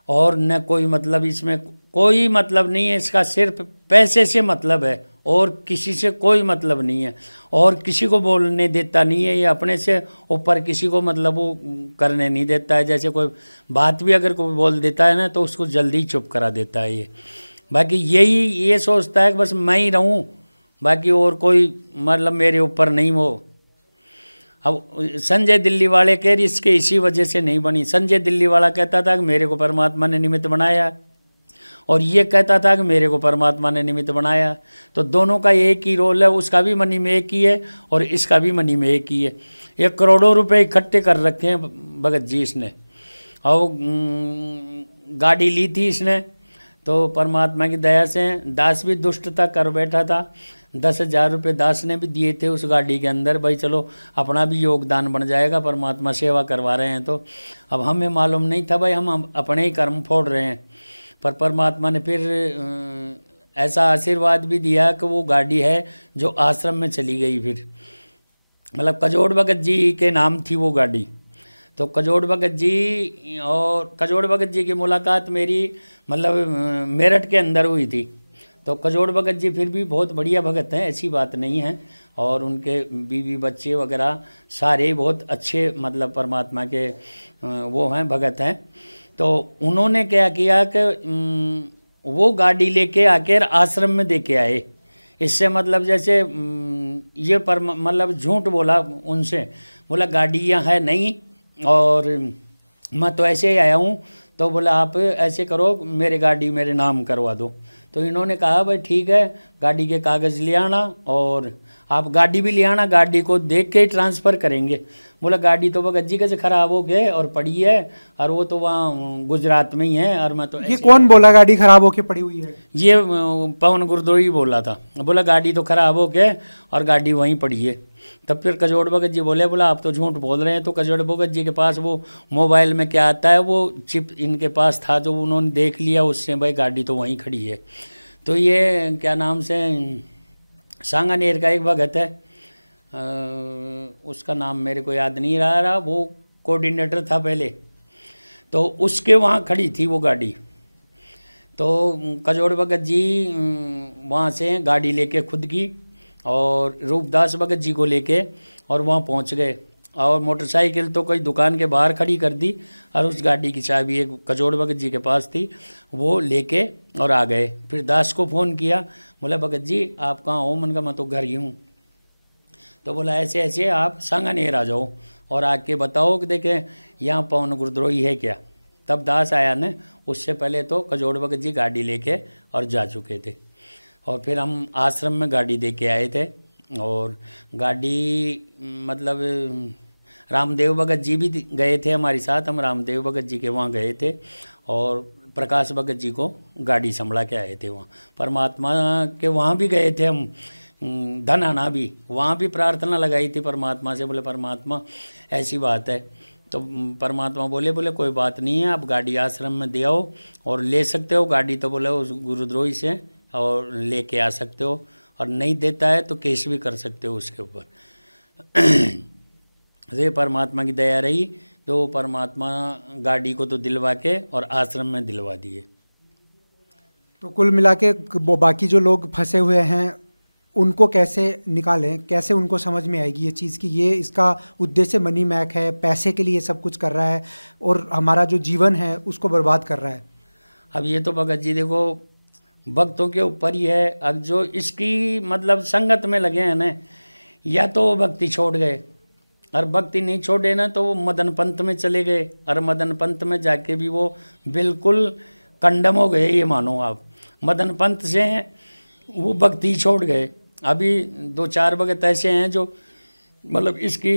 और न कोई मतलब इसमें कोई मतलब नहीं है। इसका सिर्फ पैसे से मतलब है और किसी से कोई मतलब नहीं है और किसी को बोलने देता नहीं है। ये अपने से ऊपर किसी को मतलब वो करने नहीं देता है। जैसे कोई बात भी अगर कोई बोल देता है ना तो उसको जल्दी चुप करा देता है ये। बाकी यही ये सोचता है कि बस मैं ही रहूं, बाकी और कोई मतलब मेरे ऊपर नहीं। वो अब संजय दिल्ली वाले कह रही इसके इसी वजह से नहीं बनी। संजय दिल्ली वाला कहता था कि मेरे को परमात्मा ने निमित्त बनाया और ये कहता था कि मेरे को परमात्मा ने निमित्त बनाया। तो दोनों का एक ही रोल है, उसका भी मनी में एक ही है और इसका भी मनी में एक ही है। ये करोड़ों रुपए इकट्ठे कर रखे हैं भगत जी इसने। और गाड़ी ली थी इसने तो परमात्मा की दया से दास भी दुष्टता कर बैठा था। 10,000 रुपये दास ने भी दिए थे उस गाड़ी के अंदर, भाई चलो अपना भी योगदान बन जाएगा, परमात्मा सेवा करवा रहे हैं। तो अब हमें मालूम नहीं था भाई हम अपने ही कर्म फोड़ रहे हैं। पर परमात्मा ने फिर ऐसा आशीर्वाद भी दिया कि वो गाड़ी है जो आश्रम में चली गई। फिर मतलब कजोड़ भगत जी के नाम थी वो गाड़ी। तो कजोड़ भगत जी और कजोड़ भगत जी की मुलाकात मेरी मतलब मेरठ के अंदर हुई थी। तो कजोड़ भगत जी फिर भी बहुत बढ़िया भगत हैं, ऐसी बात नहीं है। और उनके बीवी बच्चे वगैरह सारे बहुत अच्छे मतलब परमात्मा के वो हैं, भगत हैं। तो उन्होंने क्या किया कि वो गाड़ी लेके आकर आश्रम में दे के आए। इससे मतलब जैसे ये मतलब झूठ बोला उनसे, बोला गाड़ी यहाँ है नहीं और मैं तो ऐसे ही आया हूँ। तो बोला आप ऐसे करो मेरे गाड़ी मेरे नाम करवा दो। तो इन्होंने कहा भाई ठीक है, गाड़ी के कागज़ ले आना और आप गाड़ी भी ले आना, गाड़ी को देख के ही ट्रांसफ़र करेंगे। बोला गाड़ी तो भगत जी कैसे ख़राब हो गए और पड़ी है और वो तो वहाँ गुजरात में ही है और मैं तो ये कौन बोला गाड़ी ख़राब होके पड़ी हुई है? ये पवन गुरुद्रोही बोला था। बोला गाड़ी तो ख़राब हो गए और गाड़ी वहीं पड़ी है। तब फिर कजोड़ भगत जी बोले, बोला आप तो झूठ बोल रहे हैं। तो कजोड़ भगत जी के पास वो मोबाइल में क्या आता है वो चिप इनके पास था, जो उन्होंने देख लिया उससे भाई गाड़ी तो वहीं खड़ी है। तो ये क्या नाम से सांगानेर का एक भगत है, उसका नाम मेरे को याद नहीं रहा, वो कोऑर्डिनेटर था पहले। तो उसके वहाँ खड़ी थी वो गाड़ी। तो कजोड़ भगत जी वहाँ से गाड़ी लेके खुद की और रूपदास भगत जी को लेके और वहाँ पहुँच गए। और मोटरसाइकिल तो कोई दुकान के बाहर खड़ी कर दी और उस गाड़ी की चाबी एक कजोड़ भगत जी के पास थी, वो लेके और आ गए। फिर दास को फ़ोन किया, बोला भगत जी आप कहाँ हो? मन का मैं तो घर ही हूँ। तो बोला ऐसे ऐसे आप सांगानेर आ जाओ और आके बताओ कि देखें यहाँ पवन गुरुद्रोही है क्या। तब दास आया ने, उससे पहले तो कजोड़ भगत जी गाड़ी लेके और जा चुके थे। और फिर हम आश्रम में गाड़ी दे के आए थे और गाड़ी मतलब रामदेव भगत जी भी गए थे हमारे साथ। हम रामदेव भगत जी के वहाँ गए थे और प्रकाश भगत जी को गाड़ी संभला के आए थे वहाँ। परमात्मा के वहाँ भी गए थे हम, धनाना भी, वहाँ भी प्रार्थना लगाई थी परमात्मा से। बोले परमात्मा ऐसी बात है। तो परमात्मा बोले कोई बात नहीं है, आप गाड़ी आश्रम में दे आओ और ले सकते हो गाड़ी। तो बोले उस गुरुद्रोही से और लेके आ सकते हो, और नहीं देता है तो केस भी कर सकते हो उसके ऊपर। ये परमात्मा की दया रही, तो परमात्मा गाड़ी को तो दिलवा के और आश्रम में दिलवा दिए। तो कुल मिला के बाकी जो लोग फंसे हुए हैं उनको कैसे निकालें, कैसे उनको समझ में आएगी ये चीज़ कि ये इसका उद्देश्य मनी मैक है, पैसे के लिए सब कुछ कर रहा है और हमारा जो जीवन है उसको बर्बाद कर रहा है। अब ये तो भगत जी देखो भक्तों के ऊपर ही है। अब जो इसकी मतलब संगत में लगे हैं ना, या तो वो भक्ति छोड़ गए और भक्ति नहीं छोड़े ना तो वो मदन पंथ में चले गए और मदन पंथ में जाके भी वो बिल्कुल कंडम हो गए। ये मानो आप मदन पंथ से वो भक्ति छोड़ गए। अभी 2-4 भगत ऐसे हैं जो मतलब इसकी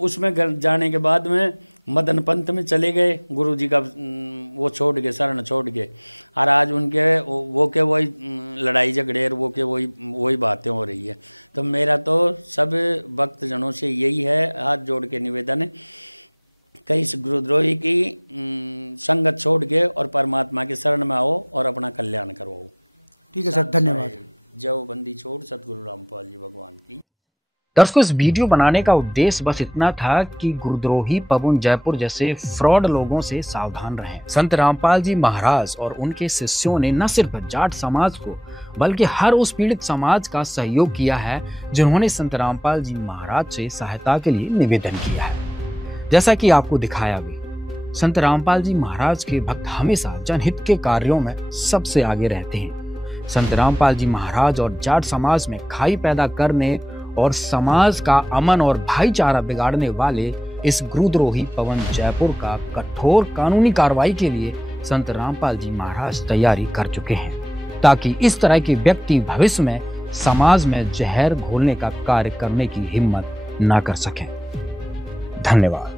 उसमें जाने के बाद में मदन पंथ में चले गए, गुरु जी का वो छोड़ के, शरण छोड़ के, और आज उनके वो के वही लड़ाई झगड़े और वो के वही बातें हो रही है। तो मेरा तो सब भक्तजनों से यही है, हाथ जोड़ के निवेदन है कि इस गुरुद्रोही की संगत छोड़ के और परमात्मा के शरण में आओ और अपना कल्याण करवाओ। ठीक है सर, धन्यवाद। जय बंदी छोड़ सतगुरु रामपाल जी भगवान की। दर्शकों, इस वीडियो बनाने का उद्देश्य बस इतना था कि गुरुद्रोही पवन जयपुर जैसे फ्रॉड लोगों से सावधान रहें। संत रामपाल जी महाराज और उनके शिष्यों ने न सिर्फ जाट समाज को बल्कि हर उस पीड़ित समाज का सहयोग किया है जिन्होंने संत रामपाल जी महाराज से सहायता के लिए निवेदन किया है। जैसा कि आपको दिखाया भी, संत रामपाल जी महाराज के भक्त हमेशा जनहित के कार्यों में सबसे आगे रहते हैं। संत रामपाल जी महाराज और जाट समाज में खाई पैदा करने और समाज का अमन और भाईचारा बिगाड़ने वाले इस गुरुद्रोही पवन जयपुर का कठोर कानूनी कार्रवाई के लिए संत रामपाल जी महाराज तैयारी कर चुके हैं, ताकि इस तरह के व्यक्ति भविष्य में समाज में जहर घोलने का कार्य करने की हिम्मत ना कर सकें। धन्यवाद।